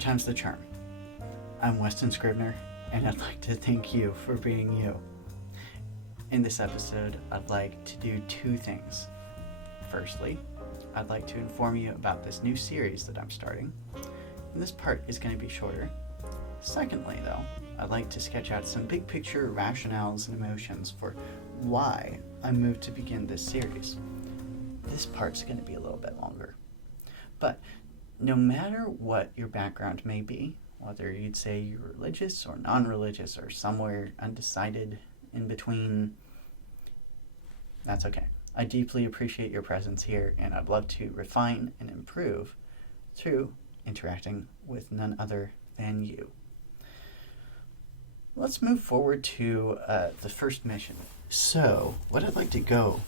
third time's the charm. I'm Weston Scribner, and I'd like to thank you for being you. In this episode, I'd like to do two things. Firstly, I'd like to inform you about this new series that I'm starting, and this part is going to be shorter. Secondly, though, I'd like to sketch out some big picture rationales and emotions for why I moved to begin this series. This part's going to be a little bit longer. But no matter what your background may be, whether you'd say you're religious or non-religious or somewhere undecided in between, that's okay. I deeply appreciate your presence here, and I'd love to refine and improve through interacting with none other than you. Let's move forward to the first mission. So, what I'd like to go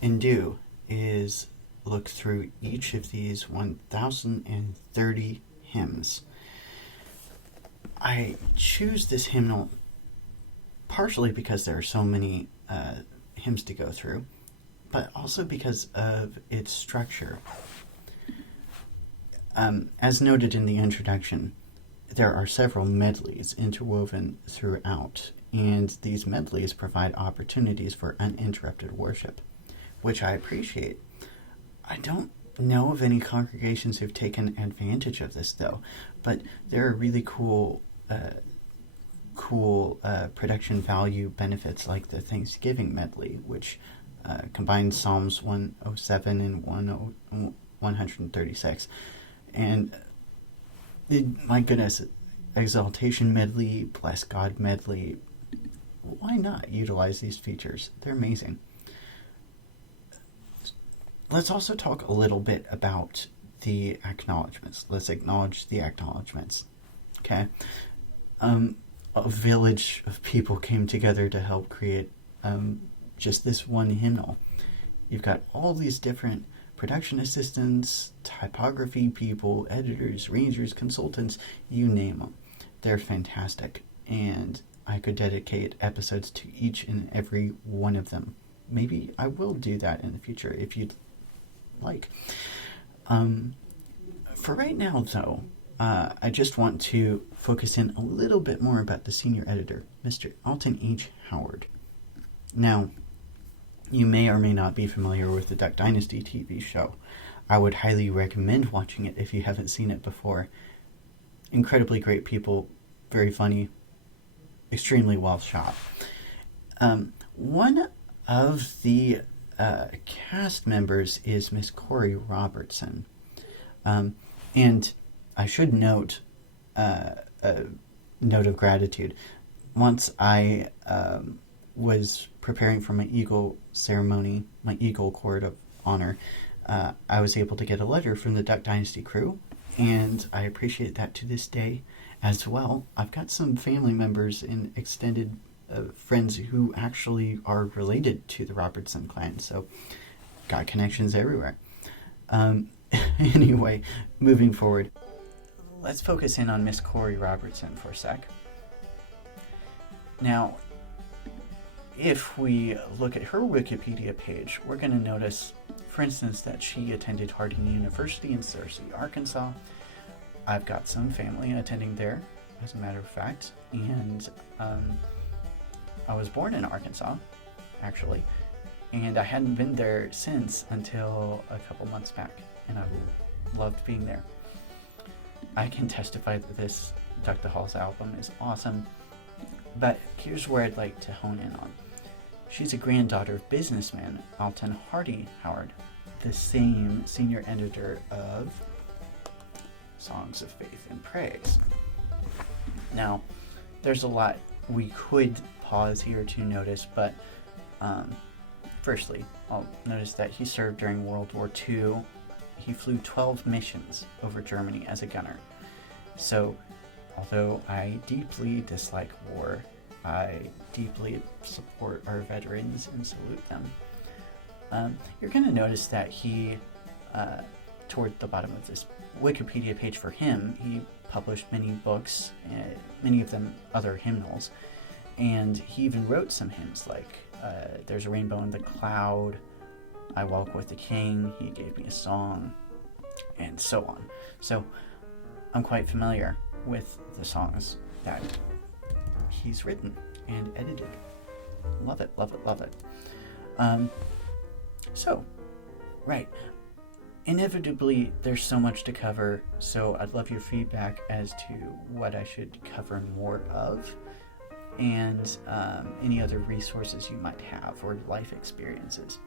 and do is look through each of these 1,030 hymns. I choose this hymnal partially because there are so many hymns to go through, but also because of its structure. As noted in the introduction, there are several medleys interwoven throughout, and these medleys provide opportunities for uninterrupted worship, which I appreciate. I don't know of any congregations who've taken advantage of this, though, but there are really cool production value benefits like the Thanksgiving medley, which combines Psalms 107 and 136. And my goodness, Exaltation medley, Bless God medley, why not utilize these features? They're amazing. Let's also talk a little bit about the acknowledgements. Let's acknowledge the acknowledgements. Okay? A village of people came together to help create just this one hymnal. You've got all these different production assistants, typography people, editors, rangers, consultants, you name them. They're fantastic, and I could dedicate episodes to each and every one of them. Maybe I will do that in the future if you'd like. For right now, though, I just want to focus in a little bit more about the senior editor, Mr. Alton H. Howard. Now, you may or may not be familiar with the Duck Dynasty TV show. I would highly recommend watching it if you haven't seen it before. Incredibly great people, very funny, extremely well shot. One of the cast members is Miss Corey Robertson. And I should note a note of gratitude. Once I was preparing for my Eagle ceremony, my Eagle Cord of Honor, I was able to get a letter from the Duck Dynasty crew, and I appreciate that to this day as well. I've got some family members and extended friends who actually are related to the Robertson clan, so got connections everywhere. Anyway, moving forward, let's focus in on Miss Corey Robertson for a sec. Now, if we look at her Wikipedia page, we're going to notice, for instance, that she attended Harding University in Searcy, Arkansas. I've got some family attending there, as a matter of fact, and I was born in Arkansas, actually, and I hadn't been there since until a couple months back, and I loved being there. I can testify that this Duck the Halls album is awesome, but here's where I'd like to hone in on. She's a granddaughter of businessman Alton Hardy Howard, the same senior editor of Songs of Faith and Praise. Now, there's a lot we could pause here to notice, but firstly, I'll notice that he served during World War II. He flew 12 missions over Germany as a gunner. So, although I deeply dislike war, I deeply support our veterans and salute them. You're going to notice that he, toward the bottom of this Wikipedia page for him, he published many books, many of them other hymnals, and he even wrote some hymns like There's a Rainbow in the Cloud, I Walk with the King, He Gave Me a Song, and so on. So I'm quite familiar with the songs that he's written and edited. Love it, love it, love it. So, right. Inevitably, there's so much to cover, so I'd love your feedback as to what I should cover more of, and any other resources you might have or life experiences.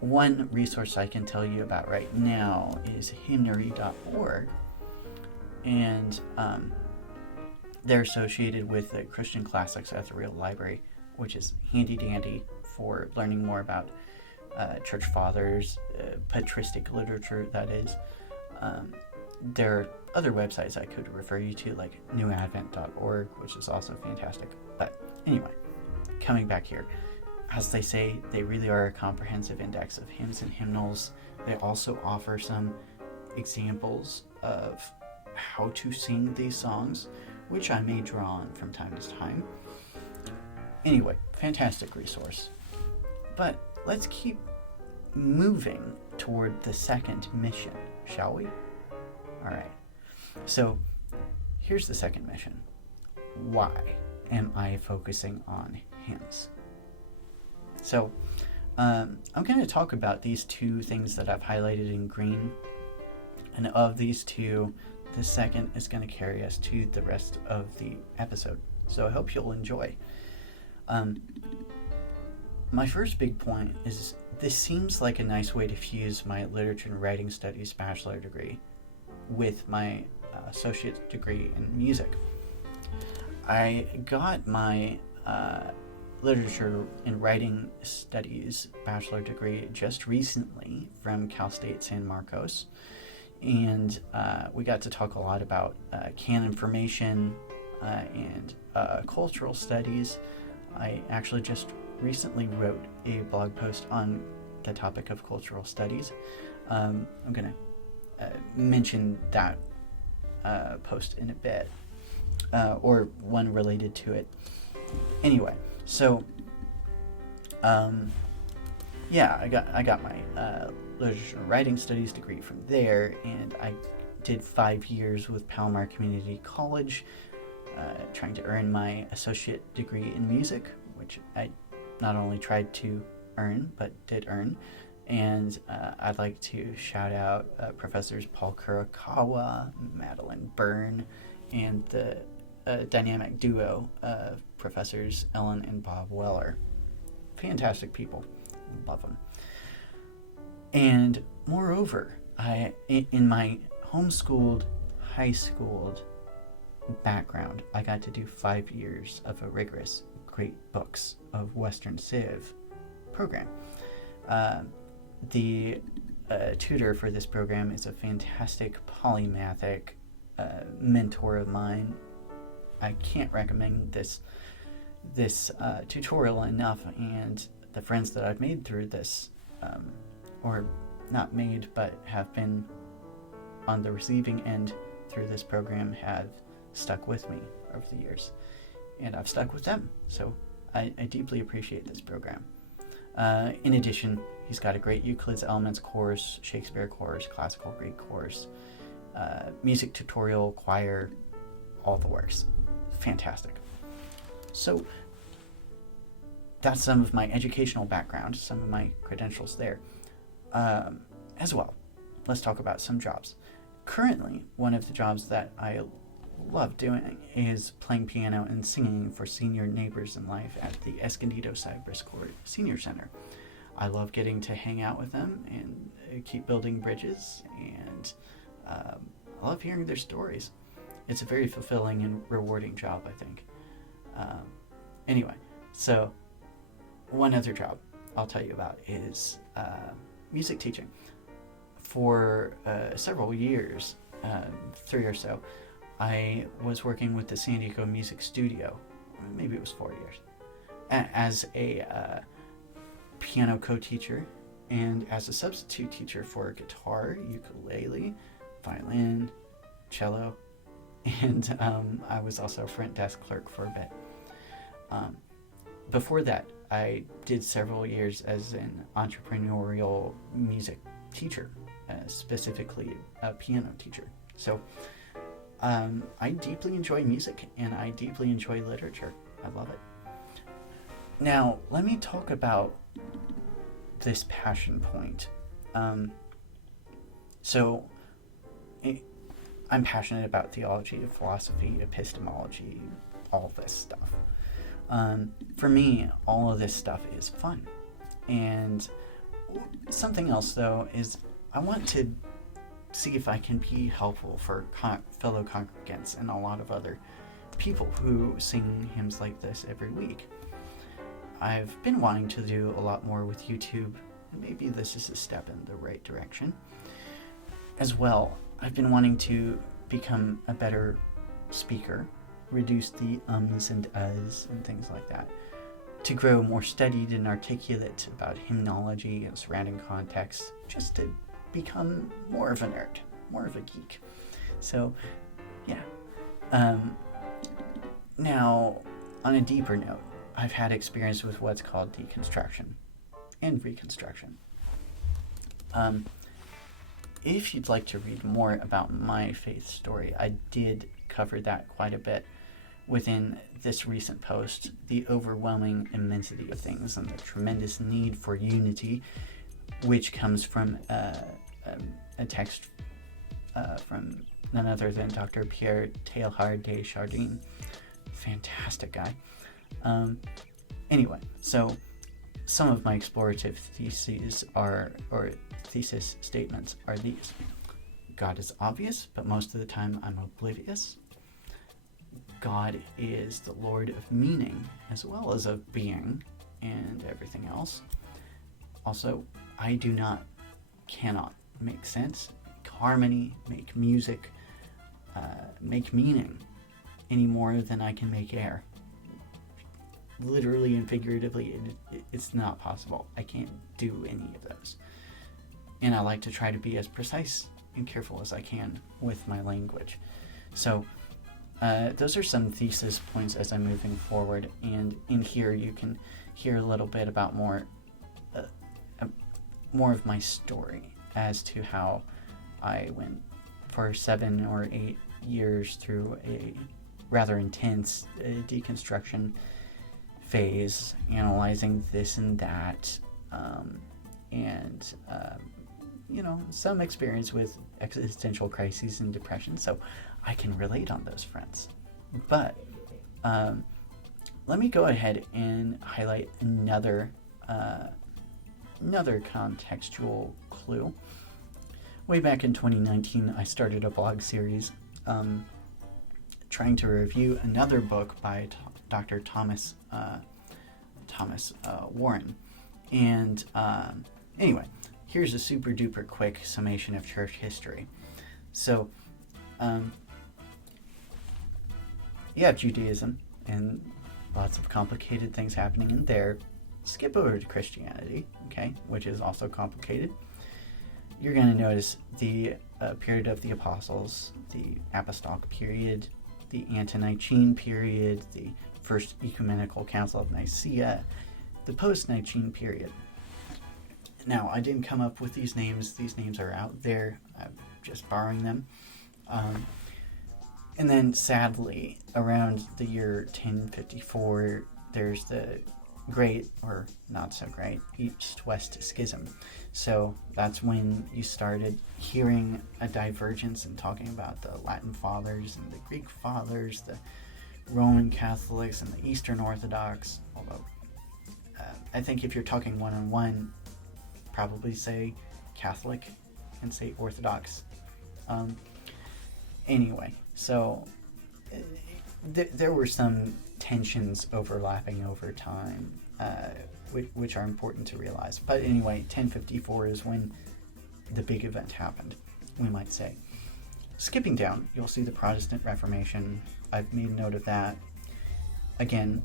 One resource I can tell you about right now is hymnary.org, and they're associated with the Christian Classics Ethereal Library, which is handy dandy for learning more about church fathers, patristic literature, that is. There are other websites I could refer you to, like newadvent.org, which is also fantastic. But anyway, coming back here, as they say, they really are a comprehensive index of hymns and hymnals. They also offer some examples of how to sing these songs, which I may draw on from time to time. Anyway, fantastic resource. But let's keep moving toward the second mission, shall we? All right. So here's the second mission. Why am I focusing on hymns? So I'm going to talk about these two things that I've highlighted in green. And of these two, the second is going to carry us to the rest of the episode. So I hope you'll enjoy. My first big point is this seems like a nice way to fuse my literature and writing studies bachelor degree with my associate degree in music. I got my literature and writing studies bachelor degree just recently from Cal State San Marcos, and we got to talk a lot about canon formation and cultural studies. I actually just recently wrote a blog post on the topic of cultural studies. I'm going to mention that post in a bit, or one related to it. Anyway, so yeah, I got my literature and writing studies degree from there, and I did 5 years with Palomar Community College, trying to earn my associate degree in music, which I not only tried to earn, but did earn. And I'd like to shout out Professors Paul Kurakawa, Madeline Byrne, and the dynamic duo of Professors Ellen and Bob Weller. Fantastic people. Love them. And moreover, in my homeschooled, high-schooled background, I got to do 5 years of a rigorous Great Books of Western Civ program. The tutor for this program is a fantastic polymathic mentor of mine. I can't recommend this tutorial enough, and the friends that I've made through this, or not made, but have been on the receiving end through this program, have stuck with me over the years, and I've stuck with them. So I deeply appreciate this program. In addition, he's got a great Euclid's Elements course, Shakespeare course, Classical Greek course, music tutorial, choir, all the works. Fantastic. So that's some of my educational background, some of my credentials there. As well, let's talk about some jobs. Currently, one of the jobs that I love doing is playing piano and singing for senior neighbors in life at the Escondido Cypress Court Senior Center. I love getting to hang out with them and keep building bridges, and I love hearing their stories. It's a very fulfilling and rewarding job, I think. Anyway, so one other job I'll tell you about is music teaching. For several years, 3 or so, I was working with the San Diego Music Studio, maybe it was 4 years, as a piano co-teacher and as a substitute teacher for guitar, ukulele, violin, cello, and I was also a front desk clerk for a bit. Before that, I did several years as an entrepreneurial music teacher, specifically a piano teacher. So I deeply enjoy music and I deeply enjoy literature. I love it. Now, let me talk about this passion point. I'm passionate about theology, philosophy, epistemology, all this stuff. For me, all of this stuff is fun. And something else, though, is I want to see if I can be helpful for fellow congregants and a lot of other people who sing hymns like this every week. I've been wanting to do a lot more with YouTube, and maybe this is a step in the right direction. As well, I've been wanting to become a better speaker, reduce the ums and uhs and things like that, to grow more studied and articulate about hymnology and surrounding context, just to become more of a nerd, more of a geek. So, yeah. Now, on a deeper note, I've had experience with what's called deconstruction and reconstruction. If you'd like to read more about my faith story, I did cover that quite a bit within this recent post, the overwhelming immensity of things and the tremendous need for unity, which comes from a text from none other than Dr. Pierre Teilhard de Chardin. Fantastic guy. Anyway, so some of my explorative thesis statements are these. God is obvious, but most of the time I'm oblivious. God is the Lord of meaning as well as of being and everything else. Also, I cannot make sense, make harmony, make music, make meaning any more than I can make air. Literally and figuratively, it's not possible. I can't do any of those. And I like to try to be as precise and careful as I can with my language. So those are some thesis points as I'm moving forward. And in here you can hear a little bit about more of my story as to how I went for 7 or 8 years through a rather intense deconstruction phase, analyzing this and that, and some experience with existential crises and depression, so I can relate on those fronts. But let me go ahead and highlight another contextual clue. Way back in 2019, I started a blog series trying to review another book by Dr. Thomas Warren. And anyway, here's a super duper quick summation of church history. So, you have Judaism and lots of complicated things happening in there. Skip over to Christianity, okay, which is also complicated. You're going to notice the period of the apostles, the apostolic period, the ante-Nicene period, the First Ecumenical Council of Nicaea, the post-Nicene period. Now, I didn't come up with these names. These names are out there. I'm just borrowing them. And then, sadly, around the year 1054, there's the great, or not so great, East-West Schism. So that's when you started hearing a divergence and talking about the Latin Fathers and the Greek Fathers, the Roman Catholics and the Eastern Orthodox. Although, I think if you're talking one-on-one, probably say Catholic and say Orthodox. Anyway, so there were some tensions overlapping over time, which are important to realize. But anyway, 1054 is when the big event happened, we might say. Skipping down, you'll see the Protestant Reformation. I've made note of that. Again,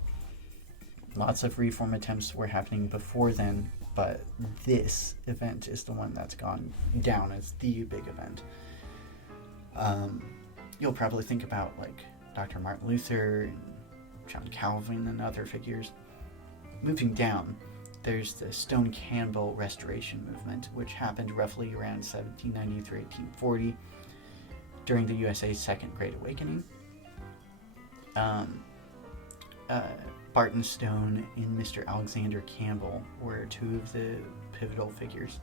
lots of reform attempts were happening before then, but this event is the one that's gone down as the big event. You'll probably think about like Dr. Martin Luther and John Calvin and other figures. Moving down, there's the Stone Campbell Restoration Movement, which happened roughly around 1790 through 1840. during the USA's Second Great Awakening. Barton Stone and Mr. Alexander Campbell were two of the pivotal figures.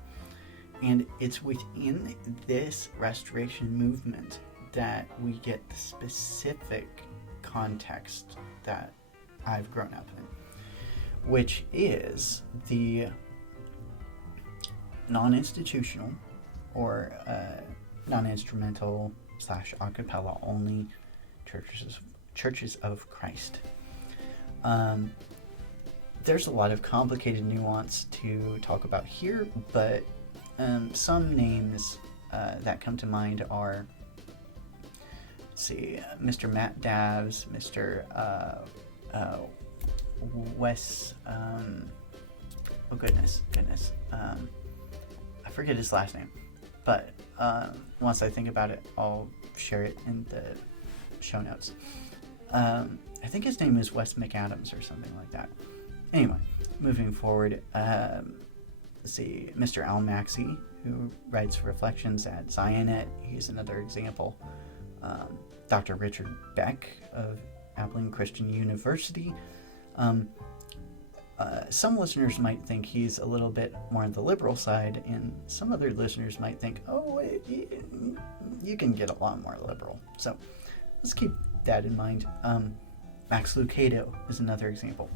And it's within this restoration movement that we get the specific context that I've grown up in, which is the non-institutional or non-instrumental / a cappella only churches of Christ. There's a lot of complicated nuance to talk about here, but some names that come to mind are, let's see, Mr. Matt Davs, Mr. Wes, oh goodness, I forget his last name, but once I think about it, I'll share it in the show notes. I think his name is Wes McAdams or something like that. Anyway, moving forward, let's see, Mr. Al Maxey, who writes Reflections at Zionet, he's another example. Dr. Richard Beck of Abilene Christian University. Some listeners might think he's a little bit more on the liberal side, and some other listeners might think, oh, you can get a lot more liberal. So let's keep that in mind. Max Lucado is another example.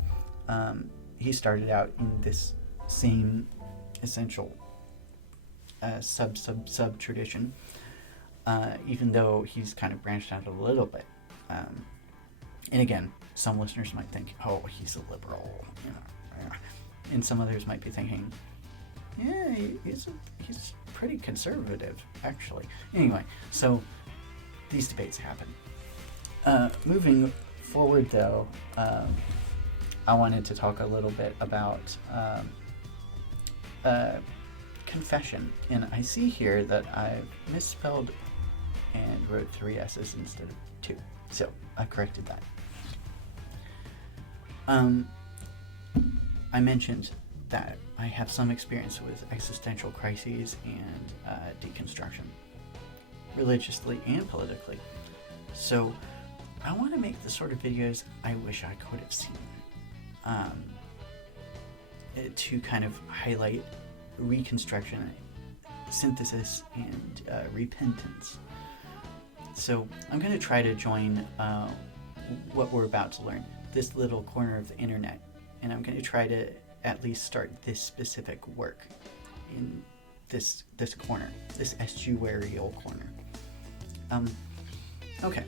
He started out in this same essential sub tradition, even though he's kind of branched out a little bit. And again, some listeners might think, oh, he's a liberal, and some others might be thinking, yeah, he's pretty conservative, actually. Anyway, so these debates happen. Moving forward, though, I wanted to talk a little bit about confession, and I see here that I've misspelled and wrote 3 S's instead of 2, so I corrected that. I mentioned that I have some experience with existential crises and deconstruction, religiously and politically. So I want to make the sort of videos I wish I could have seen, to kind of highlight reconstruction, synthesis, and repentance. So I'm going to try to join what we're about to learn, this little corner of the internet, and I'm going to try to at least start this specific work in this corner, this estuarial corner. Okay,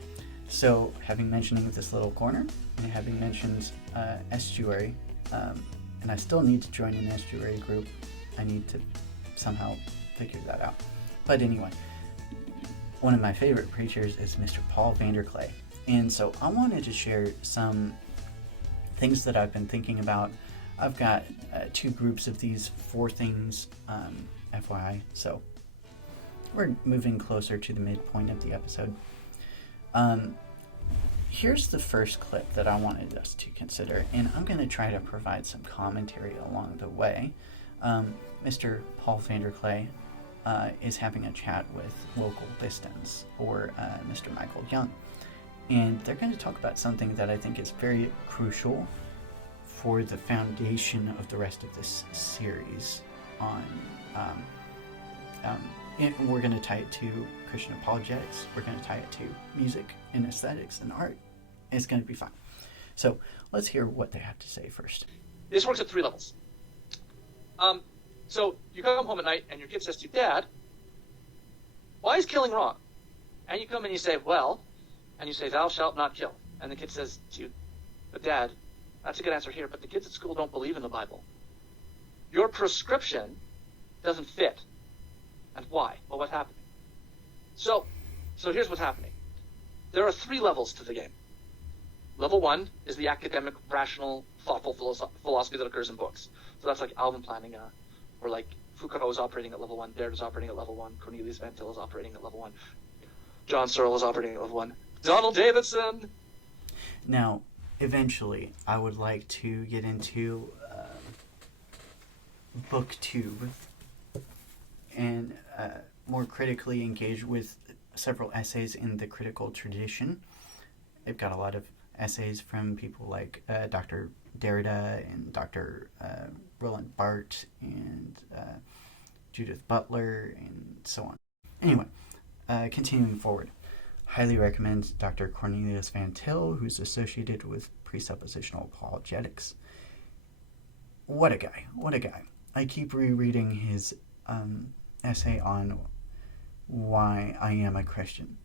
so having mentioned this little corner, and having mentioned estuary, and I still need to join an estuary group, I need to somehow figure that out. But anyway, one of my favorite preachers is Mr. Paul Vander, and so I wanted to share some things that I've been thinking about. I've got 2 groups of these 4 things, FYI, so we're moving closer to the midpoint of the episode. Here's the first clip that I wanted us to consider, and I'm going to try to provide some commentary along the way. Mr. Paul Vander is having a chat with local distance, or Mr. Michael Young, and they're going to talk about something that I think is very crucial for the foundation of the rest of this series on, and we're going to tie it to Christian apologetics, we're going to tie it to music and aesthetics and art. It's going to be fun. So let's hear what they have to say first. This works at 3 levels. So you come home at night and your kid says to you, Dad, why is killing wrong? And you come and you say, well, and you say, thou shalt not kill. And the kid says to you, but Dad, that's a good answer here, but the kids at school don't believe in the Bible. Your prescription doesn't fit. And why? Well, what's happening? So here's what's happening. There are 3 levels to the game. Level 1 is the academic, rational, thoughtful philosophy that occurs in books. So that's like Alvin Plantinga, or like Foucault is operating at level 1, Baird is operating at level 1, Cornelius Van Til is operating at level 1, John Searle is operating at level 1, Donald Davidson. Now, eventually, I would like to get into book 2 and more critically engage with several essays in the critical tradition. They've got a lot of essays from people like Dr. Derrida and Dr. Roland Barthes and Judith Butler and so on. Anyway, continuing forward. Highly recommend Dr. Cornelius Van Til, who's associated with presuppositional apologetics. What a guy. What a guy. I keep rereading his essay on why I am a Christian.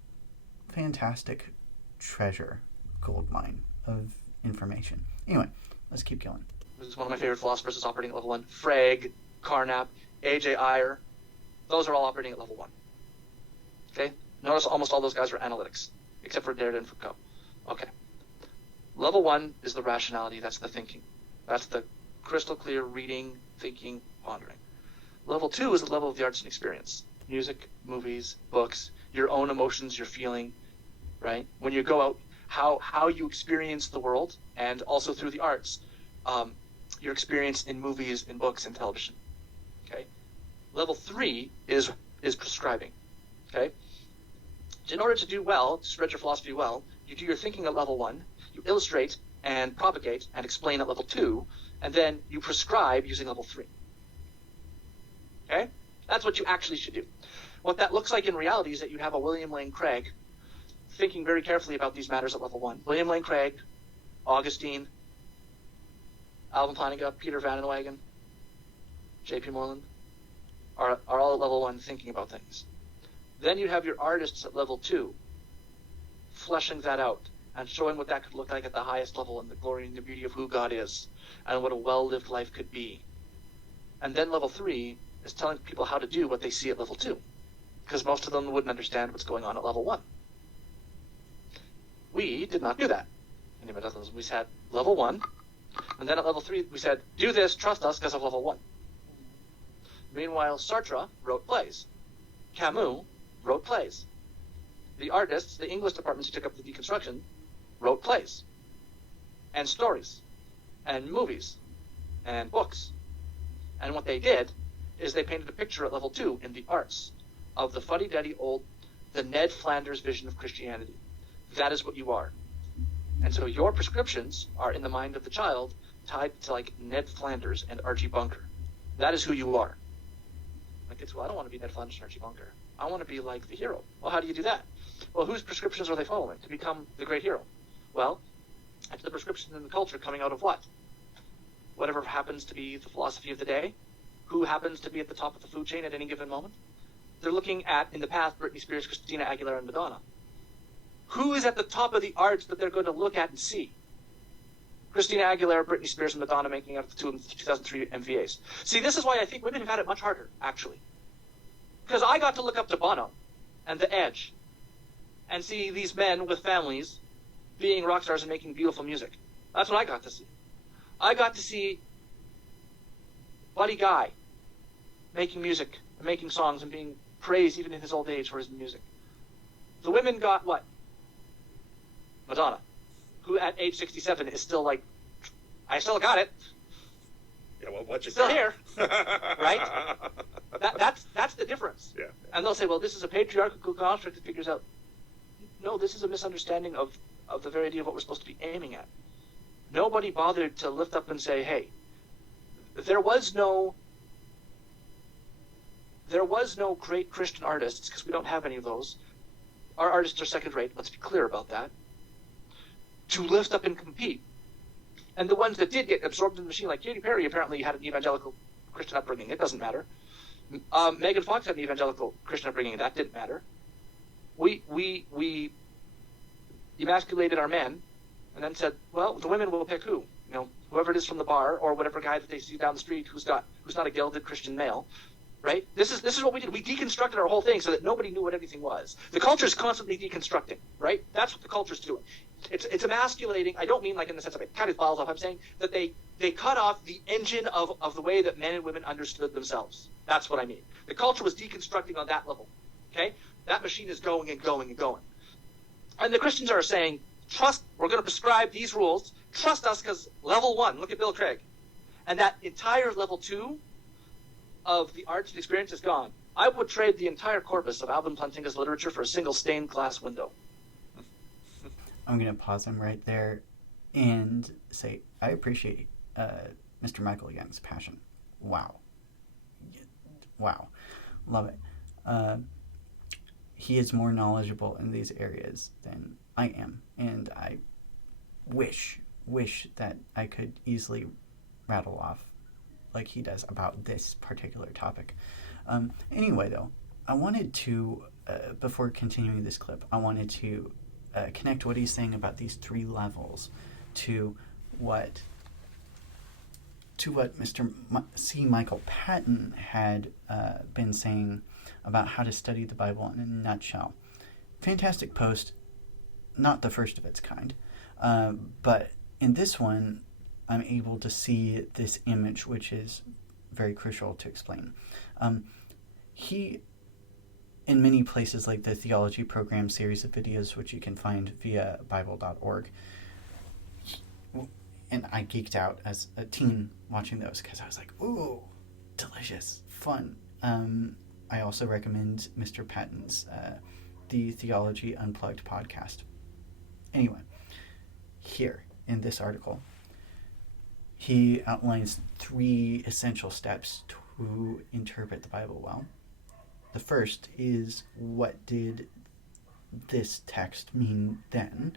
Fantastic treasure, goldmine of information. Anyway, let's keep going. This is one of my favorite philosophers is operating at level 1. Frege, Carnap, A.J. Ayer, those are all operating at level 1. Okay? Notice almost all those guys are analytics, except for Derrida and Foucault. Okay. Level 1 is the rationality, that's the thinking. That's the crystal clear reading, thinking, pondering. Level 2 is the level of the arts and experience. Music, movies, books, your own emotions, your feeling, right? When you go out, how you experience the world, and also through the arts, your experience in movies, in books, and television. Okay. Level 3 is prescribing. Okay. In order to do well, to spread your philosophy well, you do your thinking at level 1, you illustrate and propagate and explain at level 2, and then you prescribe using level 3. Okay? That's what you actually should do. What that looks like in reality is that you have a William Lane Craig thinking very carefully about these matters at level 1. William Lane Craig, Augustine, Alvin Plantinga, Peter Van den Wagen, J.P. Moreland are all at level 1 thinking about things. Then you have your artists at level 2, fleshing that out and showing what that could look like at the highest level and the glory and the beauty of who God is and what a well-lived life could be. And then level 3 is telling people how to do what they see at level 2, because most of them wouldn't understand what's going on at level 1. We did not do that. We said level 1, and then at level 3 we said, do this, trust us, because of level 1. Meanwhile, Sartre wrote plays. Camus wrote plays. The artists, the English departments who took up the deconstruction, wrote plays and stories and movies and books. And what they did is they painted a picture at level 2 in the arts of the fuddy-duddy old, the Ned Flanders vision of Christianity. That is what you are. And so your prescriptions are in the mind of the child tied to like Ned Flanders and Archie Bunker. That is who you are. Like it's, well, I don't want to be Ned Flanders and Archie Bunker. I want to be like the hero. Well, how do you do that? Well, whose prescriptions are they following to become the great hero? Well, it's the prescriptions in the culture coming out of what? Whatever happens to be the philosophy of the day. Who happens to be at the top of the food chain at any given moment? They're looking at, in the past, Britney Spears, Christina Aguilera, and Madonna. Who is at the top of the arts that they're going to look at and see? Christina Aguilera, Britney Spears, and Madonna making out the 2003 MVAs. See, this is why I think women have had it much harder, actually. Because I got to look up to Bono and The Edge and see these men with families being rock stars and making beautiful music. That's what I got to see. I got to see Buddy Guy making music and making songs and being praised even in his old age for his music. The women got what? Madonna, who at age 67 is still like, I still got it. Yeah, well, what you still got? Here, right? That's the difference. Yeah. And they'll say, well, this is a patriarchal construct that figures out. No, this is a misunderstanding of the very idea of what we're supposed to be aiming at. Nobody bothered to lift up and say, hey, there was no great Christian artists, because we don't have any of those. Our artists are second rate, let's be clear about that, to lift up and compete. And the ones that did get absorbed in the machine, like Katy Perry apparently had an evangelical Christian upbringing, it doesn't matter. Megan Fox had an evangelical Christian upbringing, that didn't matter. We emasculated our men and then said, well, the women will pick who? You know, whoever it is from the bar or whatever guy that they see down the street who's not a gilded Christian male, right? This is what we did. We deconstructed our whole thing so that nobody knew what anything was. The culture is constantly deconstructing, right? That's what the culture's doing. It's emasculating. I don't mean like in the sense of it cut his balls off. I'm saying that they cut off the engine of the way that men and women understood themselves. That's what I mean. The culture was deconstructing on that level. Okay? That machine is going and going and going. And the Christians are saying, trust, we're going to prescribe these rules. Trust us because level 1, look at Bill Craig. And that entire level 2 of the arts and experience is gone. I would trade the entire corpus of Alvin Plantinga's literature for a single stained glass window. I'm going to pause him right there and say, I appreciate Mr. Michael Young's passion. Wow. Wow. Love it. He is more knowledgeable in these areas than I am, and I wish that I could easily rattle off like he does about this particular topic. Anyway, though, I wanted to, before continuing this clip, I wanted to connect what he's saying about these three levels to what Mr. C. Michael Patton had been saying about how to study the Bible in a nutshell. Fantastic post, not the first of its kind, but in this one, I'm able to see this image, which is very crucial to explain. He, in many places like the Theology Program series of videos, which you can find via Bible.org, and I geeked out as a teen watching those because I was like, ooh, delicious, fun. I also recommend Mr. Patton's The Theology Unplugged podcast. Anyway, here in this article, he outlines 3 essential steps to interpret the Bible well. The first is, what did this text mean then?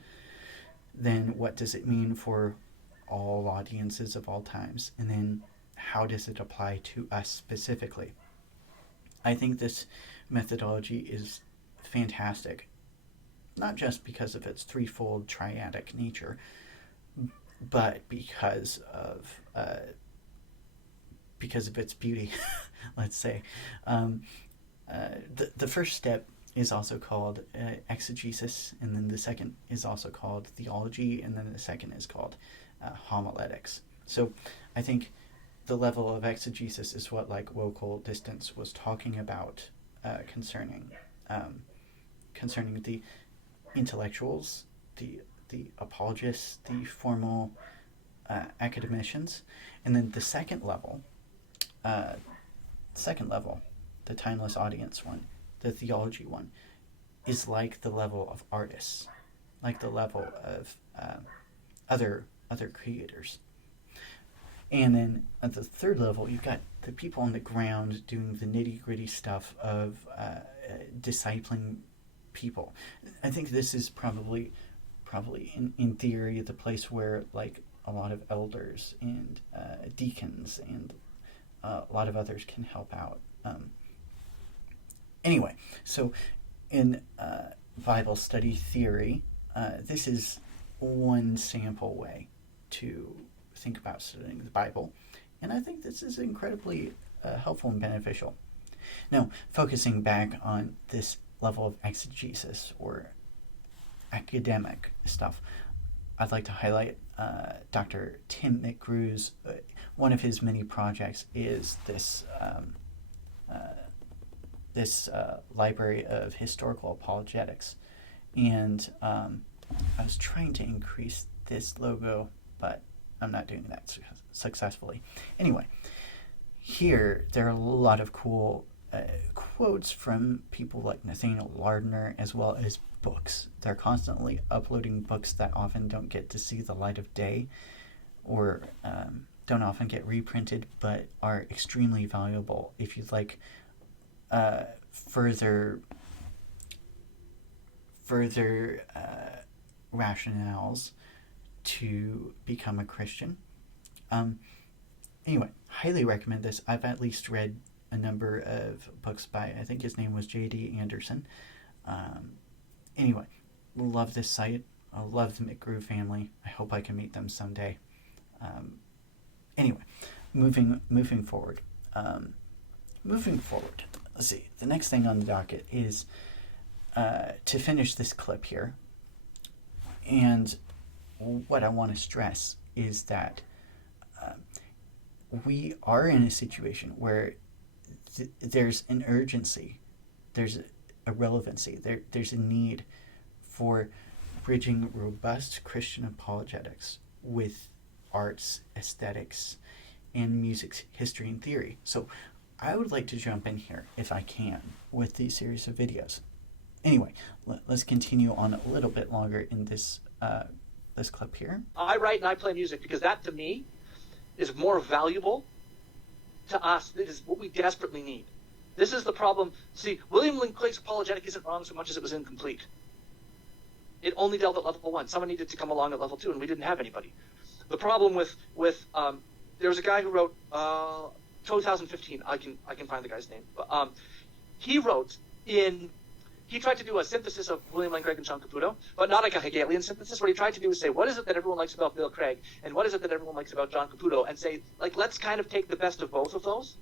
Then what does it mean for all audiences of all times? And then how does it apply to us specifically? I think this methodology is fantastic, not just because of its threefold triadic nature, but because of its beauty, let's say. The first step is also called exegesis, and then the second is also called theology, and then the second is called homiletics. So I think the level of exegesis is what like Wokel Distance was talking about concerning the intellectuals, the apologists, the formal academicians, and then the second level, the timeless audience one, the theology one, is like the level of artists, like the level of other creators. And then at the third level, you've got the people on the ground doing the nitty-gritty stuff of discipling people. I think this is probably in theory the place where like a lot of elders and deacons and a lot of others can help out. Anyway, so in Bible study theory, this is one sample way to think about studying the Bible, and I think this is incredibly helpful and beneficial. Now, focusing back on this level of exegesis or academic stuff, I'd like to highlight Dr. Tim McGrew's, one of his many projects is this library of historical apologetics, and I was trying to increase this logo, but I'm not doing that successfully. Anyway, here there are a lot of cool quotes from people like Nathaniel Lardner, as well as books. They're constantly uploading books that often don't get to see the light of day, or don't often get reprinted, but are extremely valuable if you'd like further rationales to become a Christian. Anyway, highly recommend this. I've at least read a number of books by, I think his name was J.D. Anderson. Anyway, love this site. I love the McGrew family. I hope I can meet them someday. Anyway, moving forward. Let's see. The next thing on the docket is to finish this clip here. And what I want to stress is that we are in a situation where there's an urgency, there's a relevancy, there's a need for bridging robust Christian apologetics with arts, aesthetics, and music's history and theory. So I would like to jump in here, if I can, with these series of videos. Anyway, let's continue on a little bit longer in this this clip here. I write and I play music because that, to me, is more valuable to us. It is what we desperately need. This is the problem. See, William Lane Craig's apologetic isn't wrong so much as it was incomplete. It only dealt at level 1. Someone needed to come along at level 2, and we didn't have anybody. The problem with there was a guy who wrote 2015. I can find the guy's name. But he tried to do a synthesis of William Lane Craig and John Caputo, but not like a Hegelian synthesis. What he tried to do is say, what is it that everyone likes about Bill Craig, and what is it that everyone likes about John Caputo, and say, like, let's kind of take the best of both of those.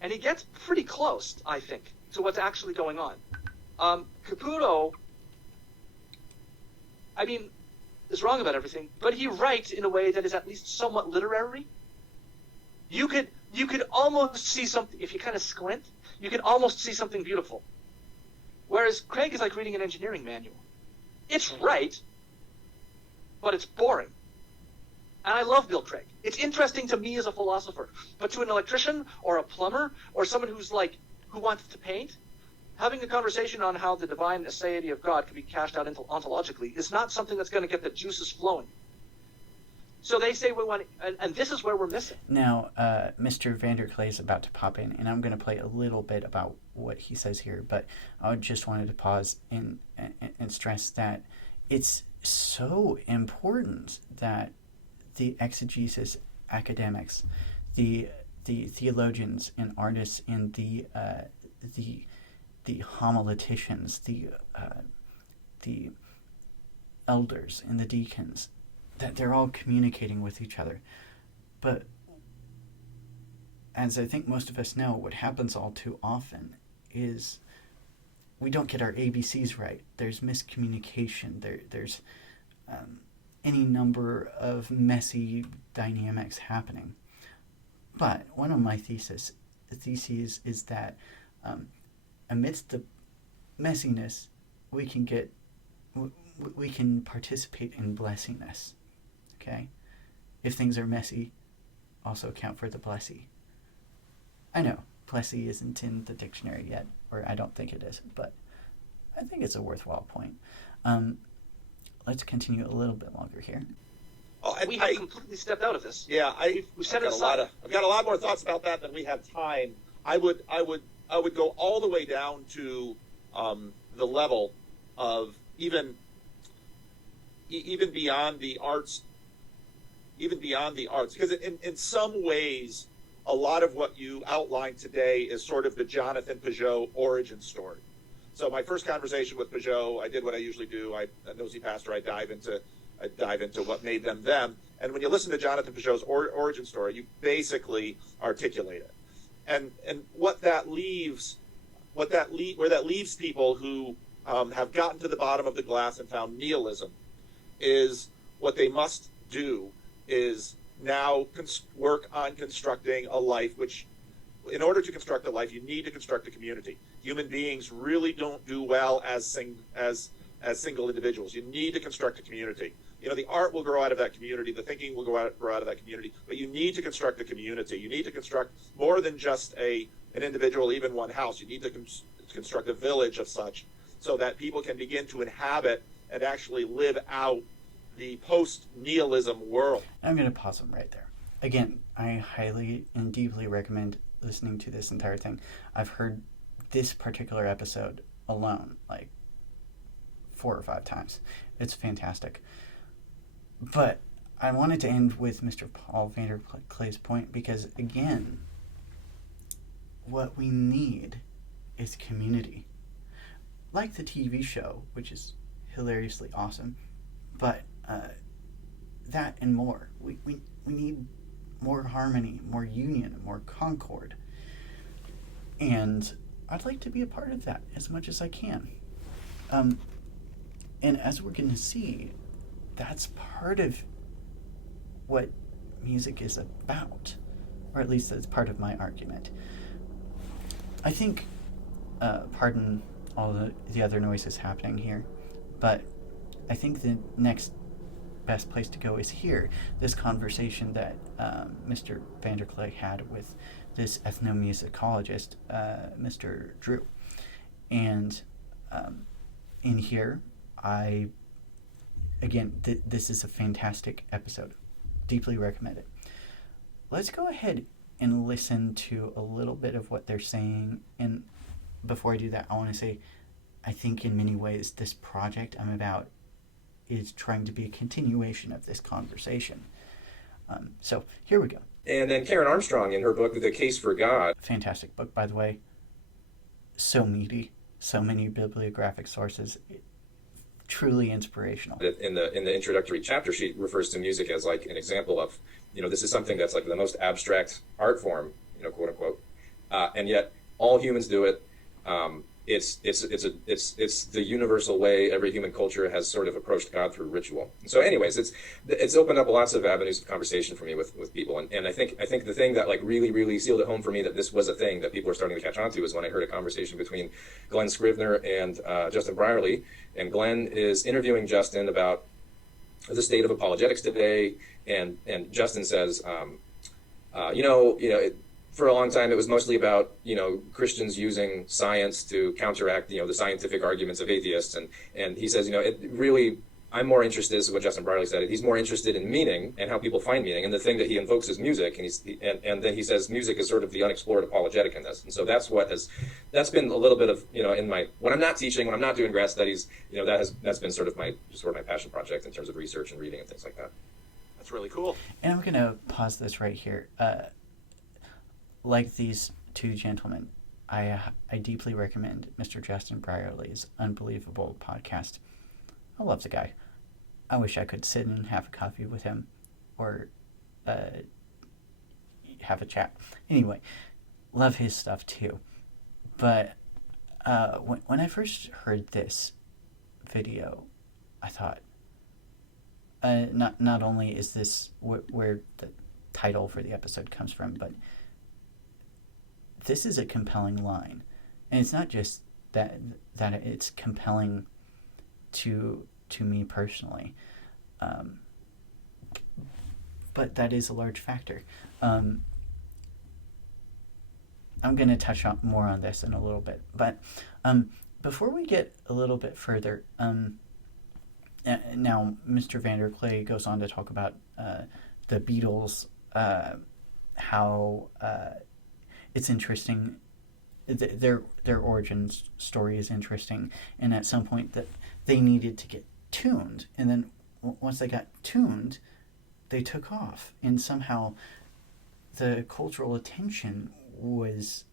And he gets pretty close, I think, to what's actually going on. Caputo, I mean, is wrong about everything, but he writes in a way that is at least somewhat literary. You could almost see something, if you kind of squint, you can almost see something beautiful. Whereas Craig is like reading an engineering manual. It's right, but it's boring. And I love Bill Craig. It's interesting to me as a philosopher, but to an electrician or a plumber or someone who wants to paint, having a conversation on how the divine aseity of God can be cashed out ontologically is not something that's going to get the juices flowing. So they say we want, and this is where we're missing. Now, Mr. Vander Klay is about to pop in, and I'm going to play a little bit about what he says here, but I just wanted to pause and stress that it's so important that the exegesis academics, the theologians and artists and the homileticians, the elders and the deacons, that they're all communicating with each other. But as I think most of us know, what happens all too often is we don't get our ABCs right. There's miscommunication. There's any number of messy dynamics happening. But one of my theses is that amidst the messiness, we can participate in blessingness. Okay? If things are messy, also account for the blessy. I know, blessy isn't in the dictionary yet, or I don't think it is, but I think it's a worthwhile point. Let's continue a little bit longer here. Oh, we have completely stepped out of this. Yeah, We've set it aside. I've got a lot more thoughts about that than we have time. I would go all the way down to the level of even beyond the arts, because in some ways, a lot of what you outlined today is sort of the Jonathan Pageau origin story. So my first conversation with Pageau, I did what I usually do. A nosy pastor, I dive into what made them them. And when you listen to Jonathan Pageau's origin story, you basically articulate it. And what that leaves, where that leaves people who have gotten to the bottom of the glass and found nihilism, is what they must do is now work on constructing a life, which, in order to construct a life, you need to construct a community. Human beings really don't do well as single individuals. You need to construct a community. You know, the art will grow out of that community, the thinking will grow out of that community, but you need to construct a community. You need to construct more than just an individual, even one house. You need to construct a village of such, so that people can begin to inhabit and actually live out the post-nihilism world. I'm going to pause them right there. Again, I highly and deeply recommend listening to this entire thing. I've heard this particular episode alone like 4 or 5 times. It's fantastic. But I wanted to end with Mr. Paul Vander Klay's point, because, again, what we need is community. Like the TV show, which is hilariously awesome, but that and more. We need more harmony, more union, more concord. And I'd like to be a part of that as much as I can. And as we're going to see, that's part of what music is about, or at least that's part of my argument. I think, pardon all the other noises happening here, but I think the next best place to go is here. This conversation that Mr. Vander Klay had with this ethnomusicologist, Mr. Drew. And in here, this is a fantastic episode. Deeply recommend it. Let's go ahead and listen to a little bit of what they're saying. And before I do that, I want to say, I think in many ways this project I'm about is trying to be a continuation of this conversation. So here we go. And then Karen Armstrong in her book, The Case for God. Fantastic book, by the way. So meaty, so many bibliographic sources. Truly inspirational. In the introductory chapter, she refers to music as like an example of, this is something that's like the most abstract art form, quote unquote, and yet all humans do it. It's the universal way every human culture has sort of approached God through ritual. So, anyways, it's opened up lots of avenues of conversation for me with people, and I think the thing that like really sealed it home for me that this was a thing that people are starting to catch on to is when I heard a conversation between Glenn Scrivener and Justin Brierley, and Glenn is interviewing Justin about the state of apologetics today, and Justin says, for a long time, it was mostly about, Christians using science to counteract, the scientific arguments of atheists. And he says, I'm more interested, this is what Justin Brierley said, he's more interested in meaning and how people find meaning. And the thing that he invokes is music. And then he says music is sort of the unexplored apologetic in this. And so that's that's been a little bit of, when I'm not teaching, when I'm not doing grad studies, that's been sort of my passion project in terms of research and reading and things like that. That's really cool. And I'm going to pause this right here. Like these two gentlemen, I deeply recommend Mr. Justin Brierley's Unbelievable podcast. I love the guy. I wish I could sit and have a coffee with him or have a chat. Anyway, love his stuff too. But when I first heard this video, I thought, not only is this where the title for the episode comes from, but this is a compelling line. And it's not just that it's compelling to me personally, but that is a large factor. I'm going to touch on more on this in a little bit, but before we get a little bit further, now Mr. Vander Klay goes on to talk about the Beatles, how it's interesting. Their origin story is interesting, and at some point that they needed to get tuned, and then once they got tuned, they took off, and somehow the cultural attention was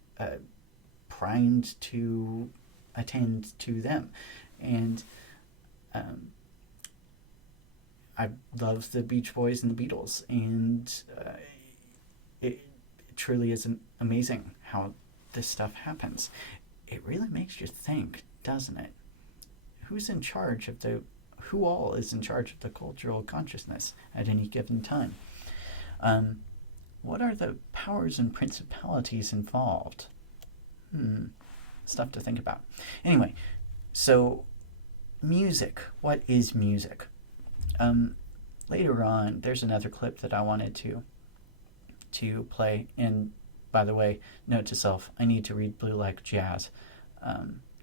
primed to attend to them. And I love the Beach Boys and the Beatles, and it truly is amazing how this stuff happens. It really makes you think, doesn't it? Who all is in charge of the cultural consciousness at any given time? What are the powers and principalities involved? Stuff to think about. Anyway, so music. What is music? Later on, there's another clip that I wanted to play. And by the way, note to self, I need to read Blue Like Jazz.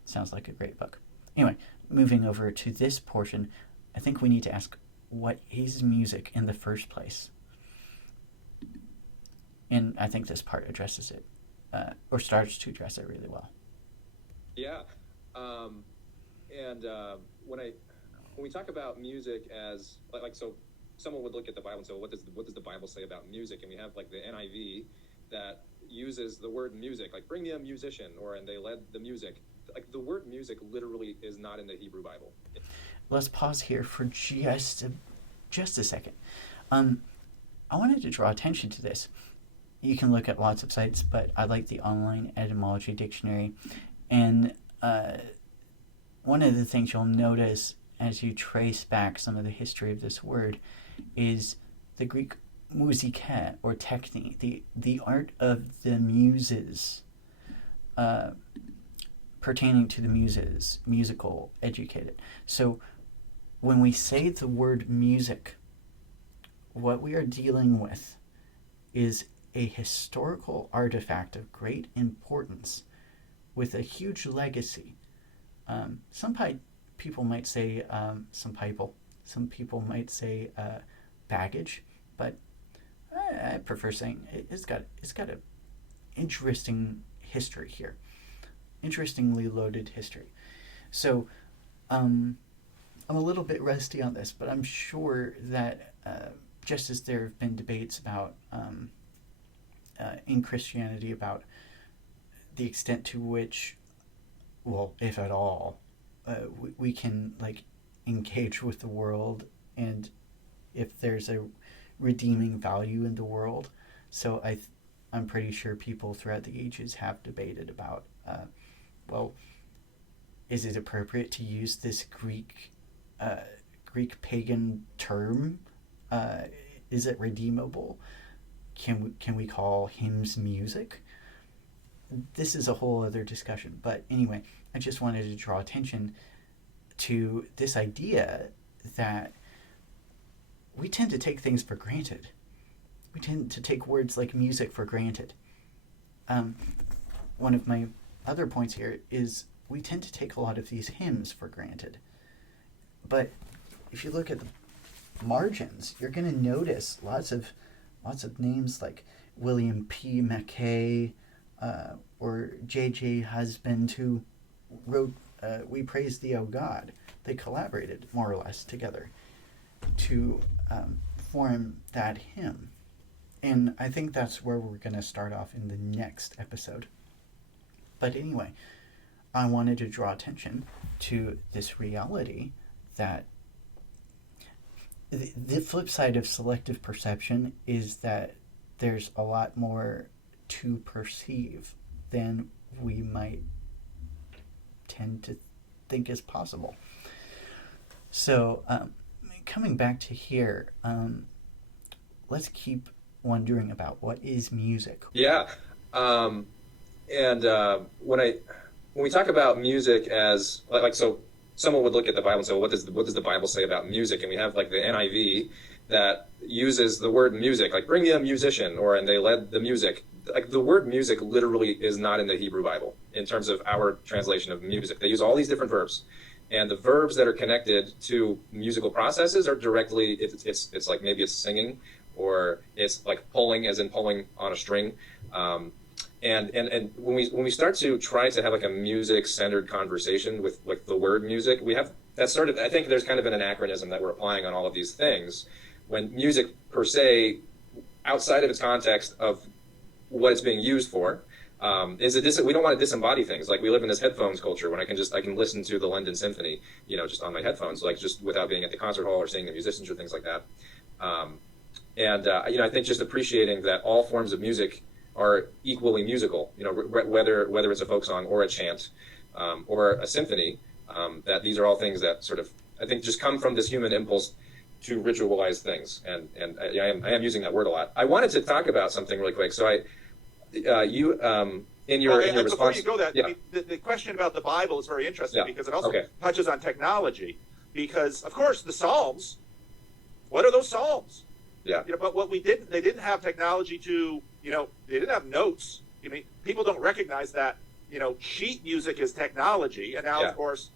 Sounds like a great book. Anyway, moving over to this portion, I think we need to ask, what is music in the first place? And I think this part addresses it, or starts to address it really well. Yeah. When we talk about music as like so someone would look at the Bible and say, well, what does the Bible say about music? And we have like the NIV that uses the word music, like bring me a musician, and they led the music. Like the word music literally is not in the Hebrew Bible. Let's pause here for just a second. I wanted to draw attention to this. You can look at lots of sites, but I like the online etymology dictionary. And one of the things you'll notice as you trace back some of the history of this word is the Greek musike, or techne, the art of the muses, pertaining to the muses, musical, educated. So when we say the word music, what we are dealing with is a historical artifact of great importance with a huge legacy. Some people might say some people might say baggage, but I prefer saying it's got a interesting history here, interestingly loaded history. So I'm a little bit rusty on this, but I'm sure that just as there have been debates about in Christianity about the extent to which, well, if at all, we can like engage with the world, and if there's a redeeming value in the world. So I'm pretty sure people throughout the ages have debated about, well, is it appropriate to use this Greek pagan term? Is it redeemable? Can we call hymns music? This is a whole other discussion. But anyway, I just wanted to draw attention to this idea that we tend to take things for granted. We tend to take words like music for granted. One of my other points here is we tend to take a lot of these hymns for granted. But if you look at the margins, you're going to notice lots of names like William P. Mackay or J.J. Husband, who wrote We Praise Thee, O God. They collaborated more or less together to form that hymn. And I think that's where we're going to start off in the next episode. But anyway, I wanted to draw attention to this reality that the flip side of selective perception is that there's a lot more to perceive than we might tend to think is possible. So, coming back to here, let's keep wondering about what is music. Yeah, and when we talk about music as like so, someone would look at the Bible and say, well, what does the Bible say about music? And we have like the NIV that uses the word music, like bring me a musician, and they led the music. Like the word music literally is not in the Hebrew Bible in terms of our translation of music. They use all these different verbs, and the verbs that are connected to musical processes are directly, it's like maybe it's singing, or it's like pulling, as in pulling on a string. And when we start to try to have like a music-centered conversation with the word music, we have that started. I think there's kind of an anachronism that we're applying on all of these things. When music per se, outside of its context of what it's being used for, we don't want to disembody things. Like we live in this headphones culture when I can listen to the London Symphony, just on my headphones, like just without being at the concert hall or seeing the musicians or things like that. I think just appreciating that all forms of music are equally musical, whether it's a folk song or a chant or a symphony, that these are all things that sort of, I think, just come from this human impulse to ritualize things. And I am using that word a lot. I wanted to talk about something really quick. So in your response. Before you go that, yeah. I mean, the question about the Bible is very interesting because it also Okay. touches on technology. Because, of course, the Psalms, what are those Psalms? Yeah. But what they didn't have technology to, they didn't have notes. People don't recognize that, sheet music is technology. And now, Yeah. of course,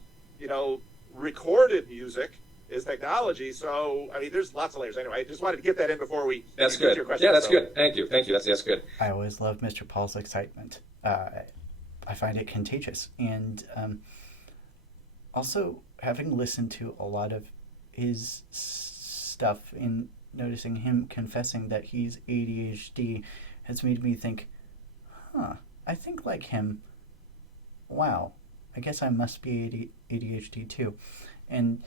recorded music is technology. So, there's lots of layers. Anyway, I just wanted to get that in before we That's get to good. your question. Yeah, that's good. Thank you. That's good. I always love Mr. Paul's excitement. I find it contagious. And also, having listened to a lot of his stuff and noticing him confessing that he's ADHD has made me think, I think like him. Wow, I guess I must be ADHD too. And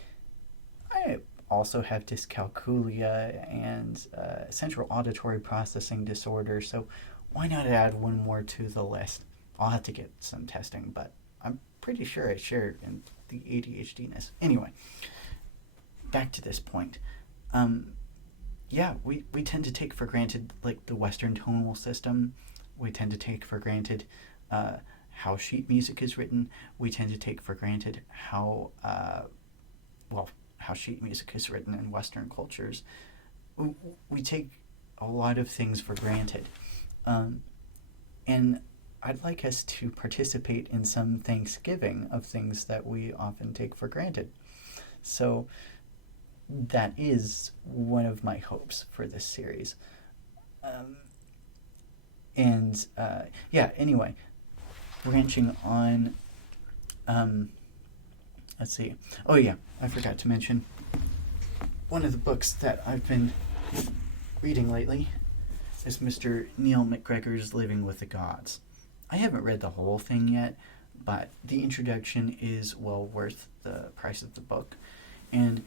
I also have dyscalculia and central auditory processing disorder, so why not add one more to the list? I'll have to get some testing, but I'm pretty sure I share in the ADHD-ness. Anyway, back to this point. We tend to take for granted like the Western tonal system. We tend to take for granted how sheet music is written. We tend to take for granted how sheet music is written in Western cultures. We take a lot of things for granted. And I'd like us to participate in some thanksgiving of things that we often take for granted. So that is one of my hopes for this series. Anyway, branching on, let's see. Oh yeah, I forgot to mention one of the books that I've been reading lately is Mr. Neil McGregor's Living with the Gods. I haven't read the whole thing yet, but the introduction is well worth the price of the book. And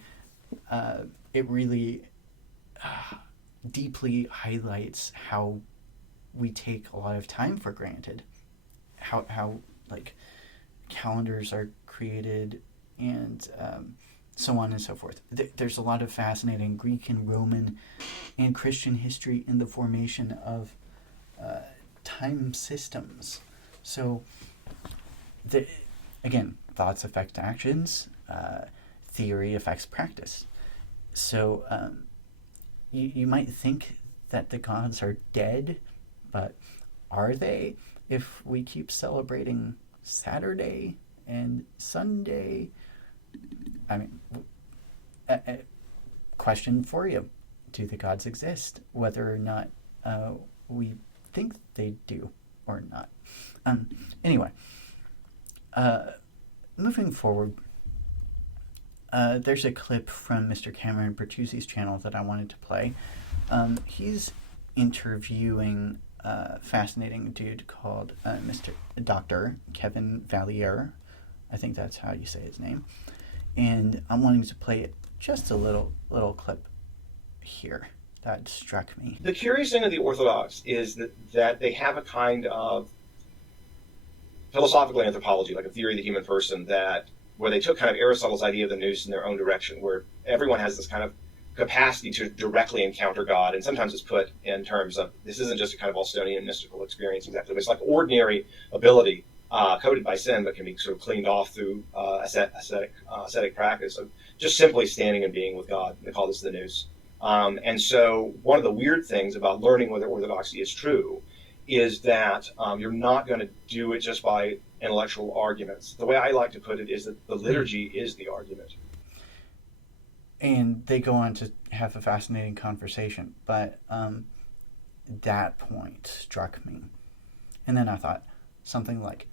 it really deeply highlights how we take a lot of time for granted. How like calendars are created and so on and so forth. There's a lot of fascinating Greek and Roman and Christian history in the formation of time systems. So, again, thoughts affect actions, theory affects practice. So, you might think that the gods are dead, but are they? If we keep celebrating Saturday and Sunday, I mean, a question for you. Do the gods exist? Whether or not we think they do or not. Anyway, moving forward, there's a clip from Mr. Cameron Bertuzzi's channel that I wanted to play. He's interviewing a fascinating dude called Dr. Kevin Valier. I think that's how you say his name. And I'm wanting to play it just a little clip here that struck me. The curious thing of the Orthodox is that they have a kind of philosophical anthropology, like a theory of the human person, where they took kind of Aristotle's idea of the nous in their own direction, where everyone has this kind of capacity to directly encounter God, and sometimes it's put in terms of this isn't just a kind of Austonian mystical experience exactly, but it's like ordinary ability coded by sin, but can be sort of cleaned off through ascetic practice of just simply standing and being with God. They call this the nous. And so one of the weird things about learning whether orthodoxy is true is that you're not going to do it just by intellectual arguments. The way I like to put it is that the liturgy is the argument. And they go on to have a fascinating conversation, but that point struck me. And then I thought something like,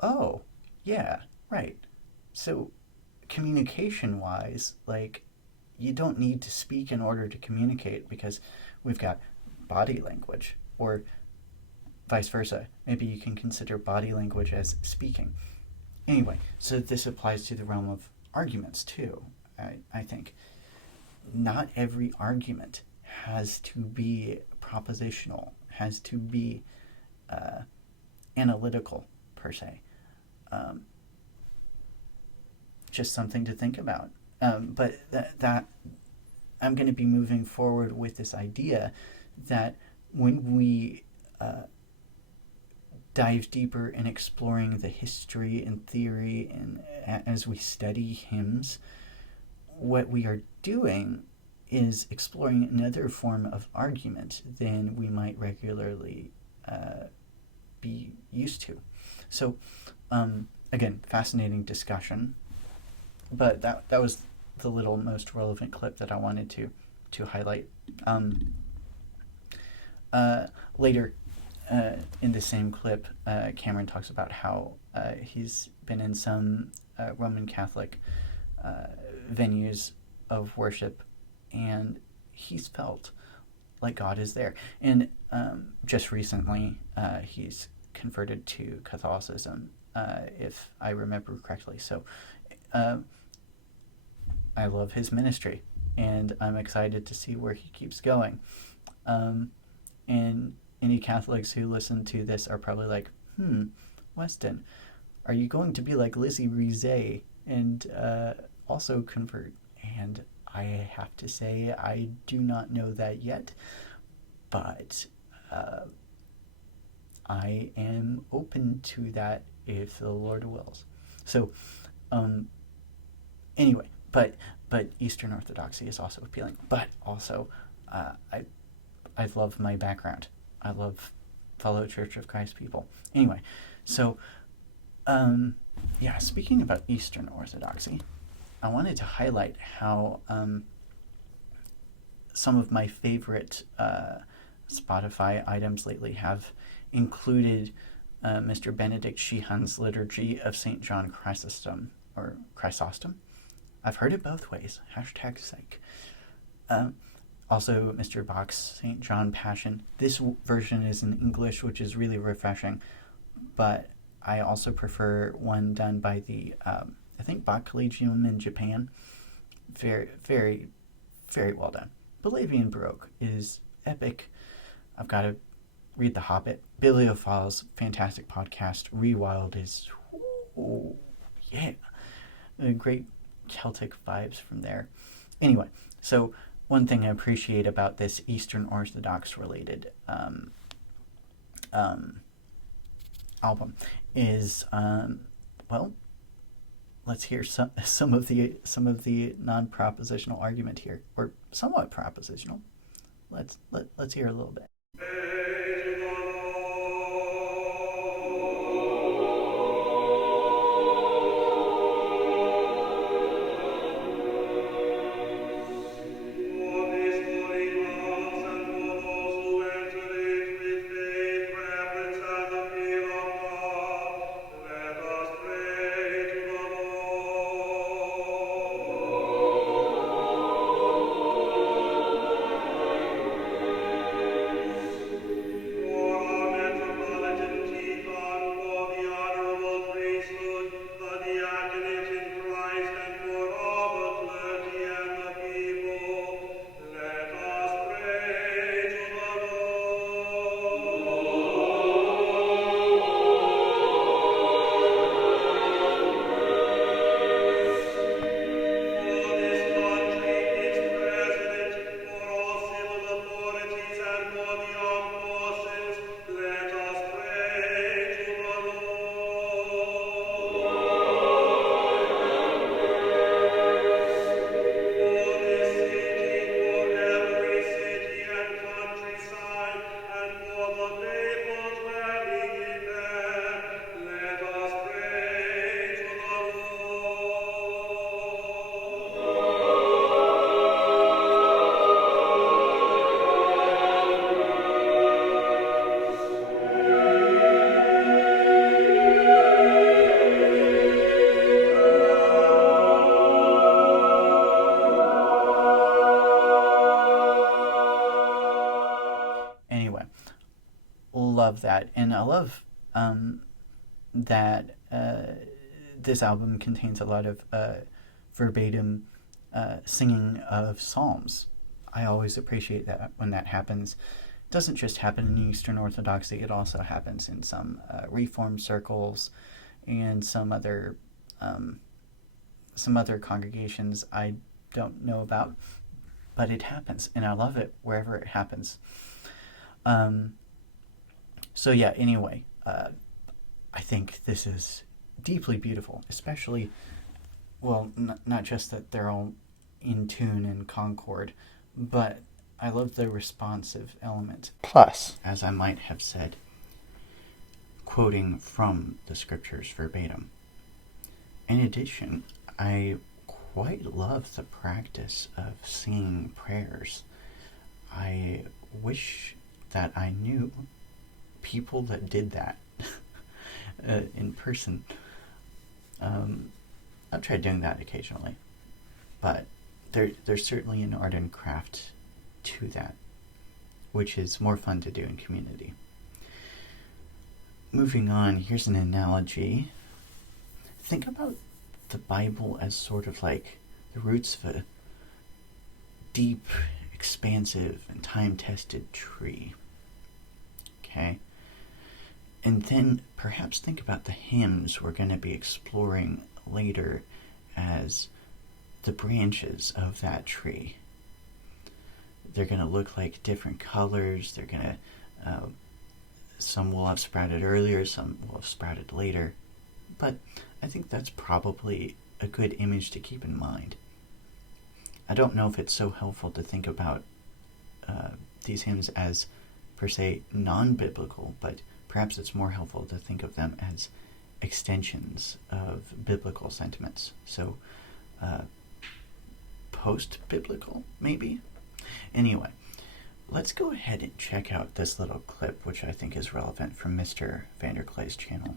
oh, yeah, right. So communication-wise, like, you don't need to speak in order to communicate because we've got body language, or vice versa. Maybe you can consider body language as speaking. Anyway, so this applies to the realm of arguments too, I think. Not every argument has to be propositional, has to be analytical per se. Just something to think about. But that I'm going to be moving forward with this idea that when we dive deeper in exploring the history and theory, and as we study hymns, what we are doing is exploring another form of argument than we might regularly be used to. So, again, fascinating discussion. But that was the little most relevant clip that I wanted to highlight. Later in the same clip, Cameron talks about how he's been in some Roman Catholic venues of worship, and he's felt like God is there. And just recently, he's converted to Catholicism, if I remember correctly. So I love his ministry, and I'm excited to see where he keeps going. And any Catholics who listen to this are probably like, Weston, are you going to be like Lizzie Rizet and also convert? And I have to say, I do not know that yet, but I am open to that if the Lord wills. So, anyway, but Eastern Orthodoxy is also appealing. But also, I love my background. I love fellow Church of Christ people. Anyway, so, yeah, speaking about Eastern Orthodoxy, I wanted to highlight how some of my favorite Spotify items lately have included Mr. Benedict Sheehan's Liturgy of St. John Chrysostom, or Chrysostom. I've heard it both ways. Hashtag psych. Also, Mr. Bach's St. John Passion. This version is in English, which is really refreshing, but I also prefer one done by the, I think, Bach Collegium in Japan. Very, very, very well done. Bolivian Baroque is epic. I've got to read The Hobbit. Bibliophiles, fantastic podcast. Rewild is, ooh, yeah, great Celtic vibes from there. Anyway, so one thing I appreciate about this Eastern Orthodox related album is, well, let's hear some of the non-propositional argument here, or somewhat propositional. Let's hear a little bit. Love that, and I love that this album contains a lot of verbatim singing of psalms. I always appreciate that when that happens. It doesn't just happen in Eastern Orthodoxy, it also happens in some Reformed circles and some other congregations I don't know about, but it happens, and I love it wherever it happens. So yeah, anyway, I think this is deeply beautiful, especially, well, not just that they're all in tune and concord, but I love the responsive element. Plus, as I might have said, quoting from the scriptures verbatim. In addition, I quite love the practice of singing prayers. I wish that I knew people that did that in person. I've tried doing that occasionally, but there's certainly an art and craft to that, which is more fun to do in community. Moving on, here's an analogy. Think about the Bible as sort of like the roots of a deep, expansive, and time-tested tree. Okay? And then perhaps think about the hymns we're going to be exploring later as the branches of that tree. They're going to look like different colors. They're going to, some will have sprouted earlier, some will have sprouted later. But I think that's probably a good image to keep in mind. I don't know if it's so helpful to think about these hymns as per se non-biblical, but perhaps it's more helpful to think of them as extensions of biblical sentiments. So, post-biblical, maybe? Anyway, let's go ahead and check out this little clip, which I think is relevant from Mr. Vander Klay's channel.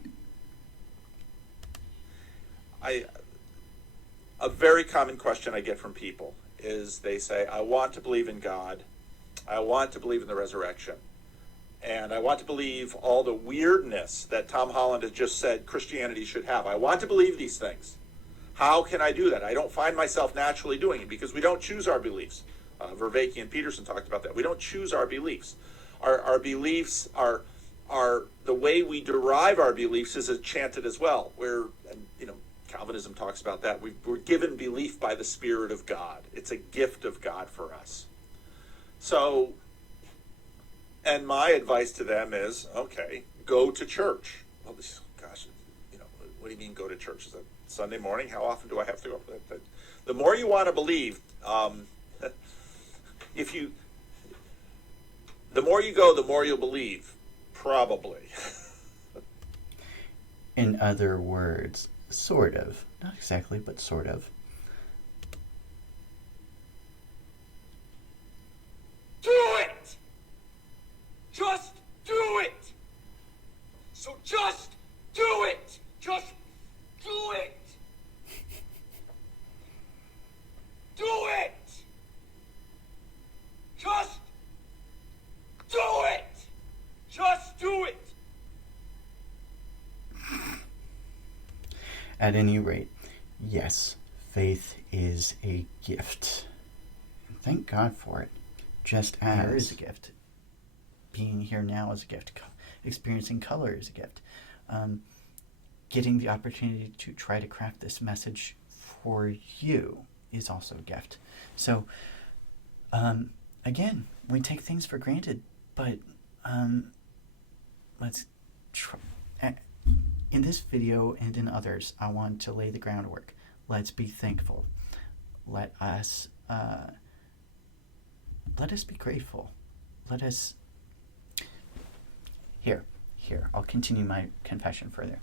A very common question I get from people is they say, I want to believe in God, I want to believe in the resurrection, and I want to believe all the weirdness that Tom Holland has just said Christianity should have. I want to believe these things. How can I do that? I don't find myself naturally doing it because we don't choose our beliefs. Vervaeke and Peterson talked about that. We don't choose our beliefs. Our beliefs are the way we derive our beliefs is enchanted as well. Calvinism talks about that. We're given belief by the Spirit of God. It's a gift of God for us. So, and my advice to them is, okay, go to church. Well, what do you mean go to church? Is that Sunday morning? How often do I have to go? The more you want to believe, the more you go, the more you'll believe, probably. In other words, sort of. Not exactly, but sort of. Do it! Just do it! So just do it! Just do it! Do it! Just do it! Just do it! At any rate, yes, faith is a gift. And thank God for it. Just as air is a gift. Being here now is a gift. Experiencing color is a gift. Getting the opportunity to try to craft this message for you is also a gift. So, again, we take things for granted, but let's try. In this video and in others, I want to lay the groundwork. Let's be thankful. Let us be grateful. Let us... Here, I'll continue my confession further.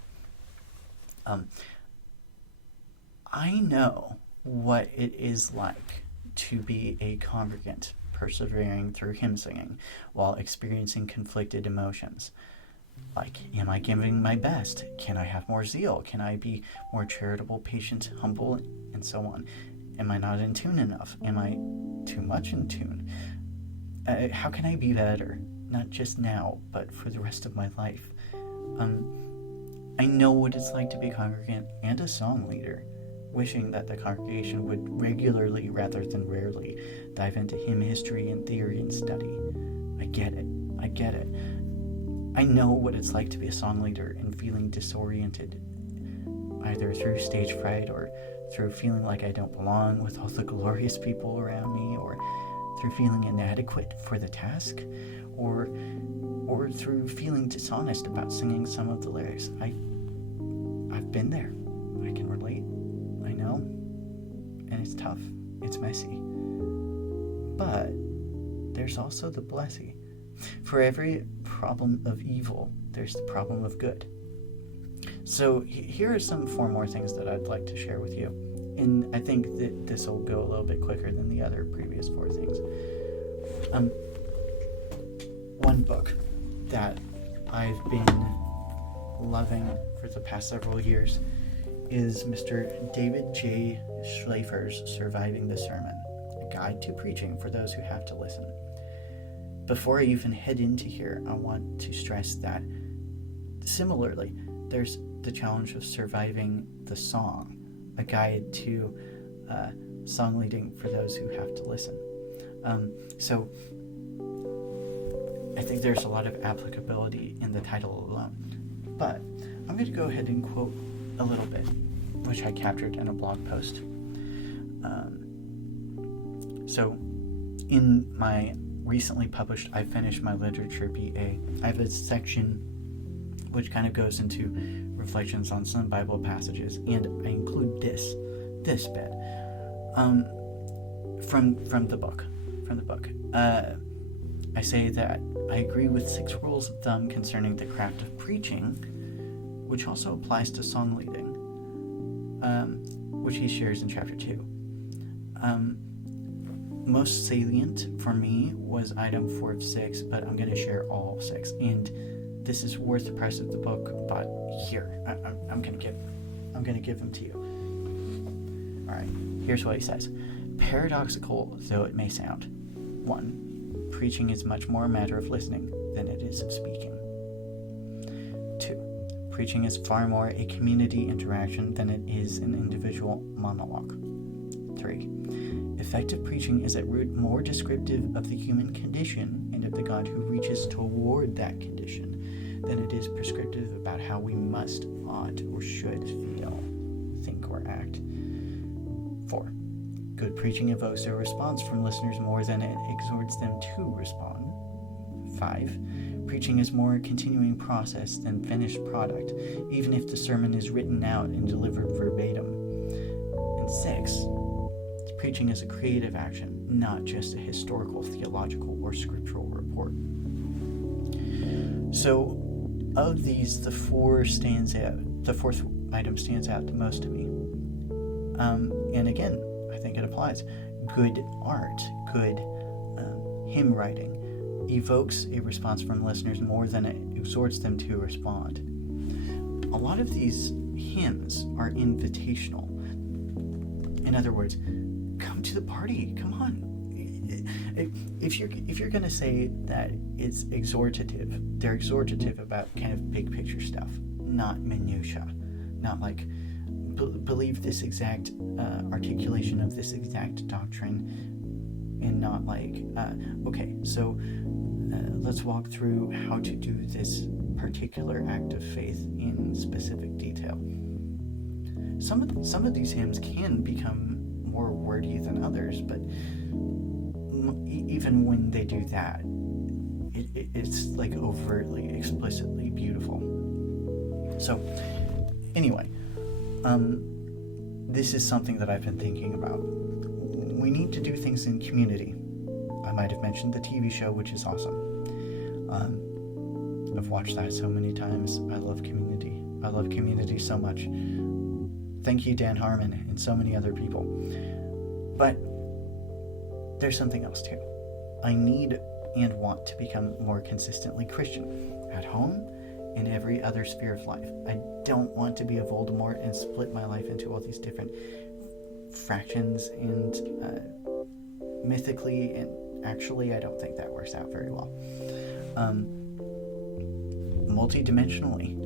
I know what it is like to be a congregant, persevering through hymn singing while experiencing conflicted emotions. Like, am I giving my best? Can I have more zeal? Can I be more charitable, patient, humble, and so on? Am I not in tune enough? Am I too much in tune? How can I be better? Not just now, but for the rest of my life. I know what it's like to be a congregant and a song leader, wishing that the congregation would regularly, rather than rarely, dive into hymn history and theory and study. I get it. I know what it's like to be a song leader and feeling disoriented, either through stage fright or through feeling like I don't belong with all the glorious people around me, or through feeling inadequate for the task, or through feeling dishonest about singing some of the lyrics. I've been there. I can relate. I know. And it's tough. It's messy. But there's also the blessing. For every problem of evil, there's the problem of good. So here are some 4 more things that I'd like to share with you. And I think that this will go a little bit quicker than the other previous 4 things. One book that I've been loving for the past several years is Mr. David J. Schlafer's Surviving the Sermon, a guide to preaching for those who have to listen. Before I even head into here, I want to stress that similarly, there's the challenge of surviving the song, a guide to song leading for those who have to listen. So I think there's a lot of applicability in the title alone. But I'm going to go ahead and quote a little bit, which I captured in a blog post. So in my recently published I Finished My Literature BA, I have a section which kind of goes into reflections on some Bible passages, and I include this bit from the book. I say that I agree with 6 rules of thumb concerning the craft of preaching, which also applies to song leading, which he shares in chapter 2. Most salient for me was item 4 of 6, but I'm going to share all 6. And this is worth the price of the book, but here, I'm going to give them to you. All right, here's what he says. Paradoxical though it may sound. 1. Preaching is much more a matter of listening than it is of speaking. 2. Preaching is far more a community interaction than it is an individual monologue. 3. Effective preaching is at root more descriptive of the human condition and of the God who reaches toward that condition than it is prescriptive about how we must, ought, or should feel, think, or act. 4. Good preaching evokes a response from listeners more than it exhorts them to respond. 5. Preaching is more a continuing process than finished product, even if the sermon is written out and delivered verbatim. And 6. Preaching is a creative action, not just a historical, theological, or scriptural report. So, of these, the fourth item stands out the most to me. And again, I think it applies. Good art, good hymn writing, evokes a response from listeners more than it exhorts them to respond. A lot of these hymns are invitational. In other words, come to the party. Come on. If you're gonna say that it's exhortative, they're exhortative about kind of big picture stuff, not minutia, not like believe this exact articulation of this exact doctrine, and not like okay, so let's walk through how to do this particular act of faith in specific detail. Some of these hymns can become more wordy than others, but even when they do that, it's like overtly, explicitly beautiful. So, anyway, this is something that I've been thinking about. We need to do things in community. I might have mentioned the TV show, which is awesome. I've watched that so many times. I love Community. I love Community so much. Thank you, Dan Harmon, and so many other people. But there's something else too. I need and want to become more consistently Christian at home and every other sphere of life. I don't want to be a Voldemort and split my life into all these different fractions, and mythically and actually I don't think that works out very well. Multi-dimensionally,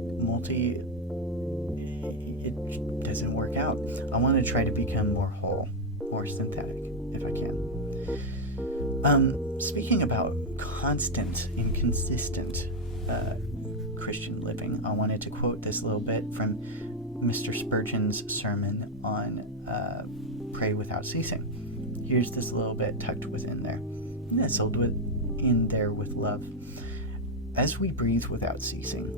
it doesn't work out. I want to try to become more whole, more synthetic, if I can. Speaking about constant and consistent Christian living, I wanted to quote this little bit from Mr. Spurgeon's sermon on Pray Without Ceasing. Here's this little bit tucked within there, nestled in there with love. As we breathe without ceasing,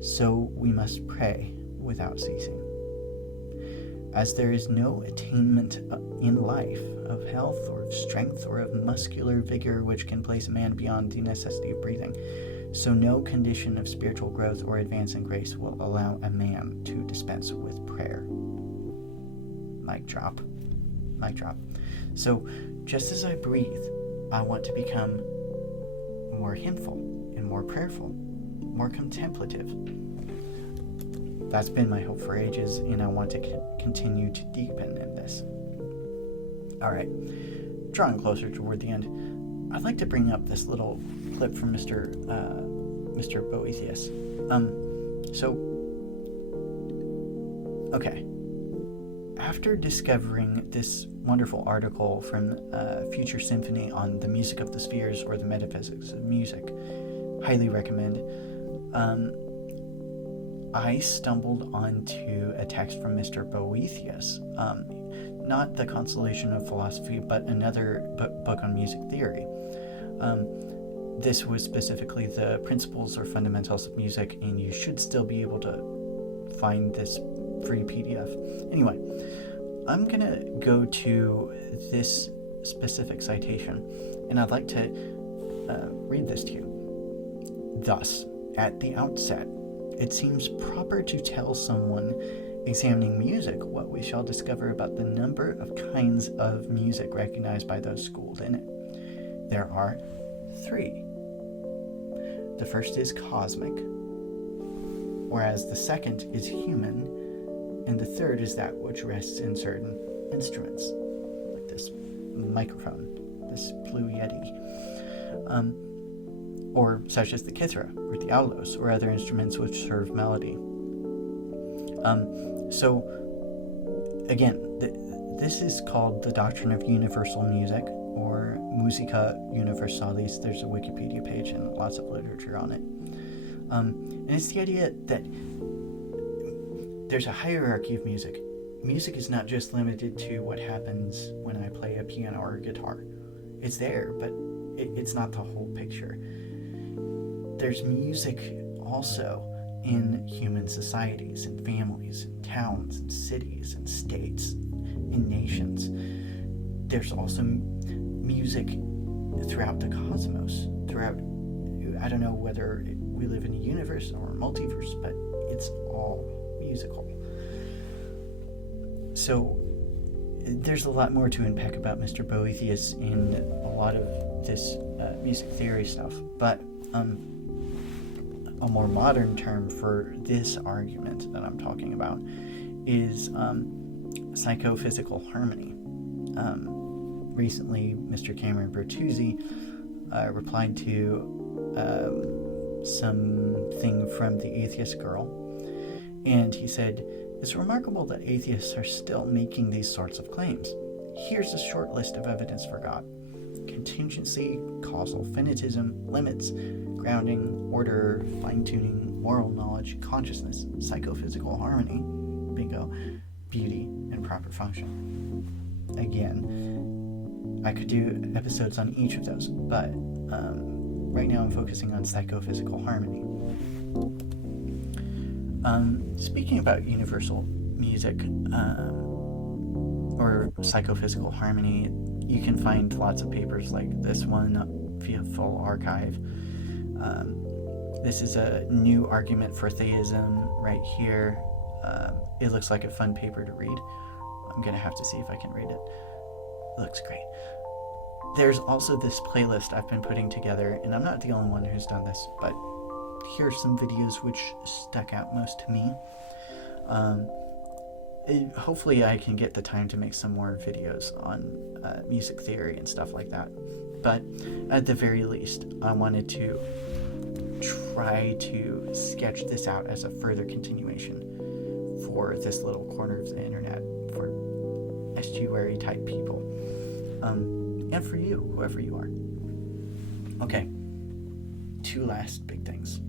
so we must pray without ceasing. As there is no attainment in life of health or of strength or of muscular vigor which can place a man beyond the necessity of breathing, so no condition of spiritual growth or advance in grace will allow a man to dispense with prayer. Mic drop. Mic drop. So, just as I breathe, I want to become more hymnful and more prayerful, more contemplative. That's been my hope for ages, and I want to continue to deepen in this. Alright, drawing closer toward the end, I'd like to bring up this little clip from Mr. Boethius. Okay. After discovering this wonderful article from Future Symphony on the music of the spheres or the metaphysics of music, highly recommend, I stumbled onto a text from Mr. Boethius, not the Consolation of Philosophy, but another book on music theory. This was specifically the principles or fundamentals of music, and you should still be able to find this free PDF. Anyway, I'm gonna go to this specific citation, and I'd like to read this to you. Thus, at the outset, it seems proper to tell someone examining music what we shall discover about the number of kinds of music recognized by those schooled in it. There are 3. The first is cosmic, whereas the second is human, and the third is that which rests in certain instruments, like this microphone, this Blue Yeti, or such as the kithra, or the aulos, or other instruments which serve melody. So, again, this is called the doctrine of universal music, or Musica Universalis. There's a Wikipedia page and lots of literature on it. And it's the idea that there's a hierarchy of music. Music is not just limited to what happens when I play a piano or a guitar. It's there, but it's not the whole picture. There's music also in human societies and families and towns and cities and states and nations. There's also music throughout the cosmos, throughout, I don't know whether we live in a universe or a multiverse, but it's all musical. So there's a lot more to unpack about Mr. Boethius in a lot of this music theory stuff, but a more modern term for this argument that I'm talking about is psychophysical harmony. Recently, Mr. Cameron Bertuzzi replied to something from the Atheist Girl, and he said, "It's remarkable that atheists are still making these sorts of claims. Here's a short list of evidence for God: contingency, causal finitism, limits, grounding, order, fine-tuning, moral knowledge, consciousness, psychophysical harmony, bingo, beauty, and proper function." Again, I could do episodes on each of those, but right now I'm focusing on psychophysical harmony. Speaking about universal music, or psychophysical harmony, you can find lots of papers like this one via full archive. This is a new argument for theism right here. It looks like a fun paper to read. I'm going to have to see if I can read it. It looks great. There's also this playlist I've been putting together, and I'm not the only one who's done this, but here's some videos which stuck out most to me. Hopefully I can get the time to make some more videos on music theory and stuff like that. But at the very least, I wanted to try to sketch this out as a further continuation for this little corner of the internet for estuary type people. And for you, whoever you are. Okay. Two last big things.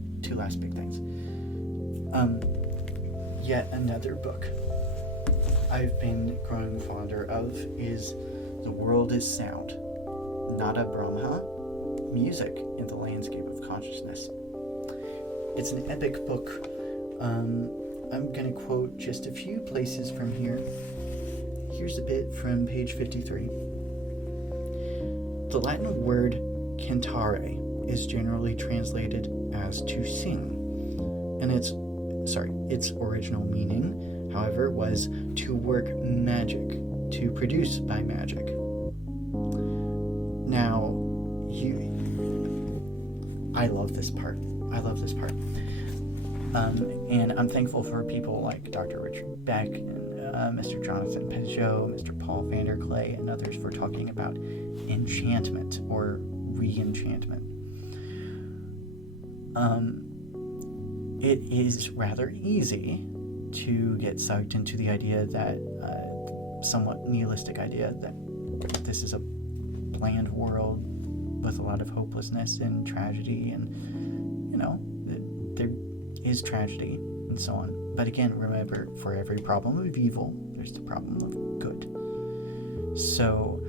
Yet another book I've been growing fonder of is The World is Sound, Nada Brahma, Music in the Landscape of Consciousness. It's an epic book. I'm going to quote just a few places from here. Here's a bit from page 53. The Latin word cantare is generally translated as to sing, and its original meaning, however, was to work magic, to produce by magic. Now, I love this part. And I'm thankful for people like Dr. Richard Beck, and Mr. Jonathan Peugeot, Mr. Paul Vander, Klay, and others for talking about enchantment or re-enchantment. It is rather easy to get sucked into the idea that, somewhat nihilistic idea that this is a bland world with a lot of hopelessness and tragedy, and, there is tragedy and so on. But again, remember, for every problem of evil, there's the problem of good. So,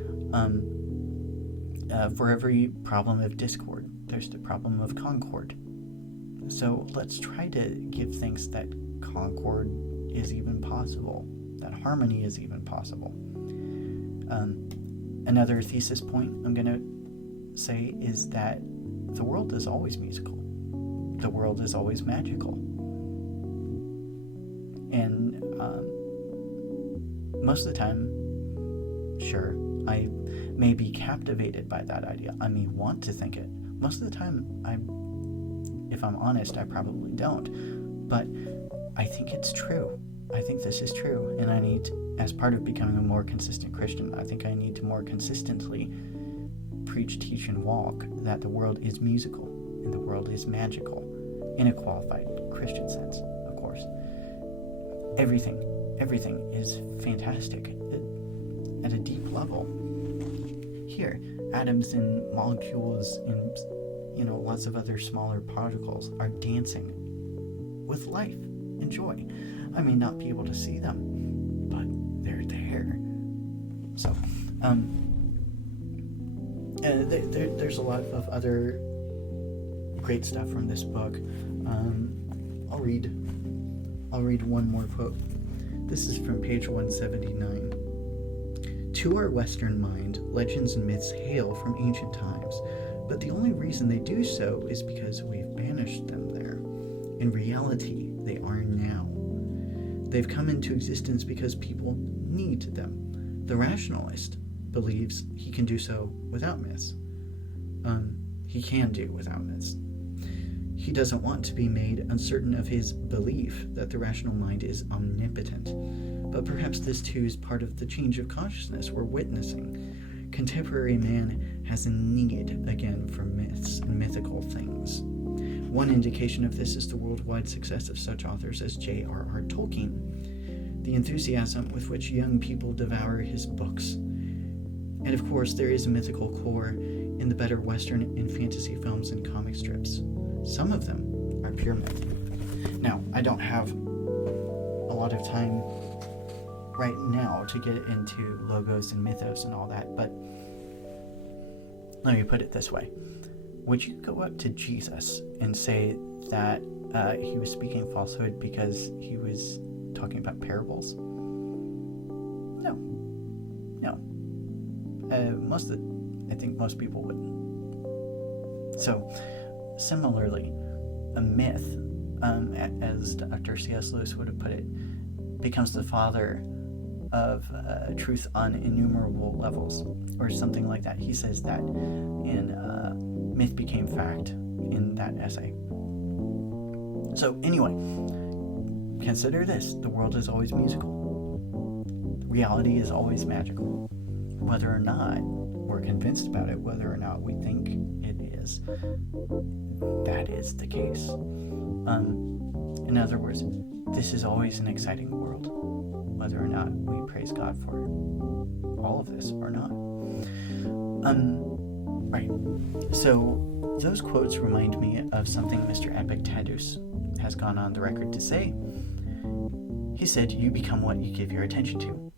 for every problem of discord, there's the problem of concord. So let's try to give thanks that concord is even possible, that harmony is even possible. Another thesis point I'm going to say is that the world is always musical. the world is always magical. And most of the time, sure, I may be captivated by that idea. I may want to think it. Most of the time, if I'm honest, I probably don't. But I think it's true. I think this is true. And I need, as part of becoming a more consistent Christian, I think I need to more consistently preach, teach, and walk that the world is musical and the world is magical in a qualified Christian sense, of course. Everything is fantastic at a deep level. Here, atoms and molecules and lots of other smaller particles are dancing with life and joy. I may not be able to see them, but they're there. So, there's a lot of other great stuff from this book. I'll read one more quote. This is from page 179. To our Western mind, legends and myths hail from ancient times, but the only reason they do so is because we've banished them there. In reality, they are now. They've come into existence because people need them. The rationalist believes he can do so without myths. He can do without myths. He doesn't want to be made uncertain of his belief that the rational mind is omnipotent. But perhaps this too is part of the change of consciousness we're witnessing. Contemporary man has a need again for myths and mythical things. One indication of this is the worldwide success of such authors as J.R.R. Tolkien, the enthusiasm with which young people devour his books. And of course, there is a mythical core in the better Western and fantasy films and comic strips. Some of them are pure myth. Now, I don't have a lot of time right now to get into logos and mythos and all that, but let me put it this way. Would you go up to Jesus and say that he was speaking falsehood because he was talking about parables? No. I think most people wouldn't. So, similarly, a myth, as Dr. C.S. Lewis would have put it, becomes the father of truth on innumerable levels, or something like that. He says that in Myth Became Fact in that essay. So anyway, consider this. The world is always musical. Reality is always magical. Whether or not we're convinced about it, whether or not we think it is, that is the case. In other words, this is always an exciting world, whether or not we praise God for all of this or not. Right. So those quotes remind me of something Mr. Epictetus has gone on the record to say. He said, "You become what you give your attention to."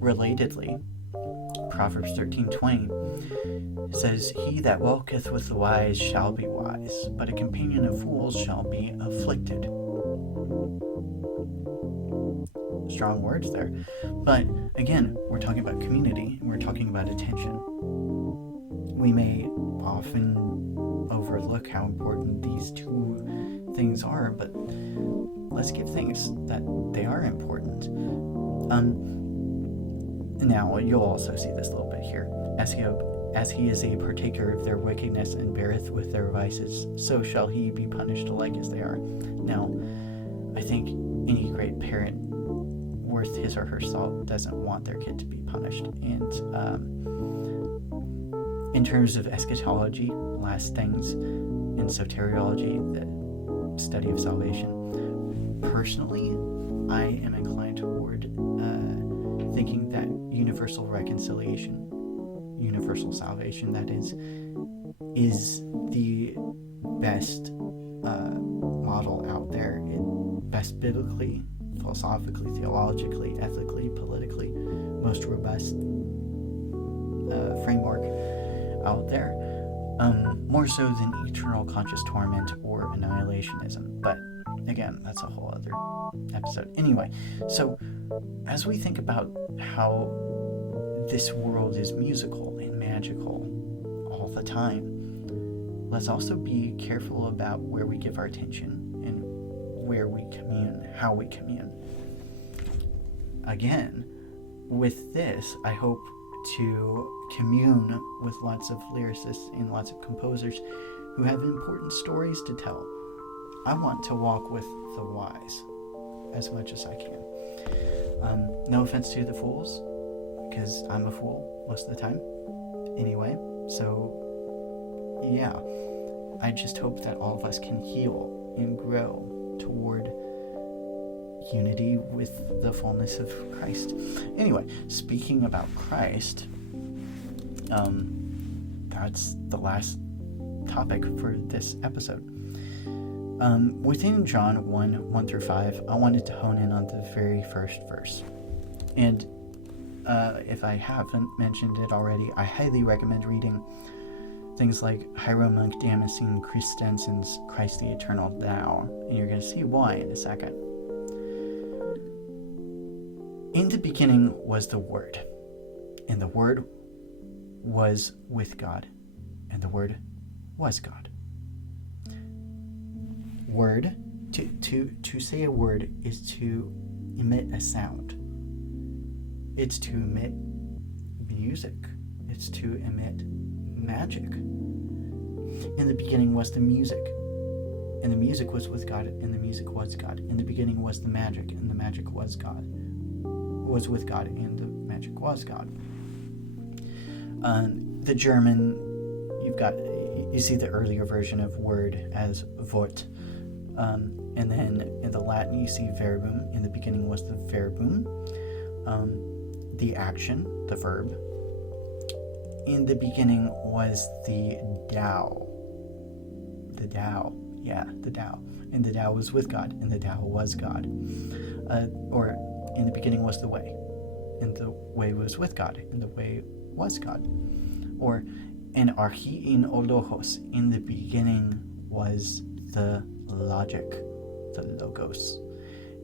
Relatedly, Proverbs 13:20 says, "He that walketh with the wise shall be wise, but a companion of fools shall be afflicted." Strong words there. But again, we're talking about community, and we're talking about attention. We may often overlook how important these two things are, but let's give things that they are important. Now, you'll also see this a little bit here. As he is a partaker of their wickedness and beareth with their vices, so shall he be punished alike as they are. Now, I think any great parent worth his or her salt doesn't want their kid to be punished. And in terms of eschatology, last things, in soteriology, the study of salvation, personally, I am inclined toward thinking that universal reconciliation, universal salvation, that is the best model out there. Best biblically, philosophically, theologically, ethically, politically, most robust framework out there. More so than eternal conscious torment or annihilationism. But again, that's a whole other episode. Anyway, so as we think about how this world is musical and magical all the time, let's also be careful about where we give our attention and where we commune, how we commune. Again, with this, I hope to commune with lots of lyricists and lots of composers who have important stories to tell. I want to walk with the wise as much as I can. No offense to the fools, because I'm a fool most of the time anyway. So, yeah, I just hope that all of us can heal and grow toward unity with the fullness of Christ. Anyway, speaking about Christ, that's the last topic for this episode. Within John 1 through 5, I wanted to hone in on the very first verse. And if I haven't mentioned it already, I highly recommend reading things like Hieromonk Damascene Christensen's Christ the Eternal Thou, and you're going to see why in a second. In the beginning was the Word, and the Word was with God, and the Word was God. Word, to say a word is to emit a sound. It's to emit music. It's to emit magic. In the beginning was the music, and the music was with God, and the music was God. In the beginning was the magic, and the magic was God. Was with God, and the magic was God. The German, you see the earlier version of word as Wort. And then in the Latin, you see verbum. In the beginning was the verbum, the action, the verb. In the beginning was the Tao. The Tao, yeah, the Tao. And the Tao was with God, and the Tao was God. Or in the beginning was the way, and the way was with God, and the way was God. Or en archi in ologos, in the beginning was the logic, the logos,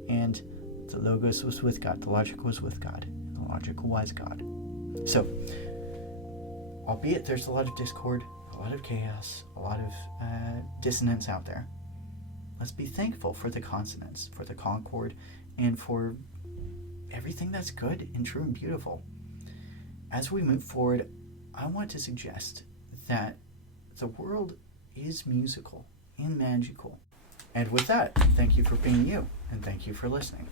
and the logos was with God, the logic was with God, and the logic was God. So, albeit there's a lot of discord, a lot of chaos, a lot of dissonance out there, let's be thankful for the consonance, for the concord, and for everything that's good and true and beautiful. As we move forward, I want to suggest that the world is musical and magical. And with that, thank you for being you, and thank you for listening.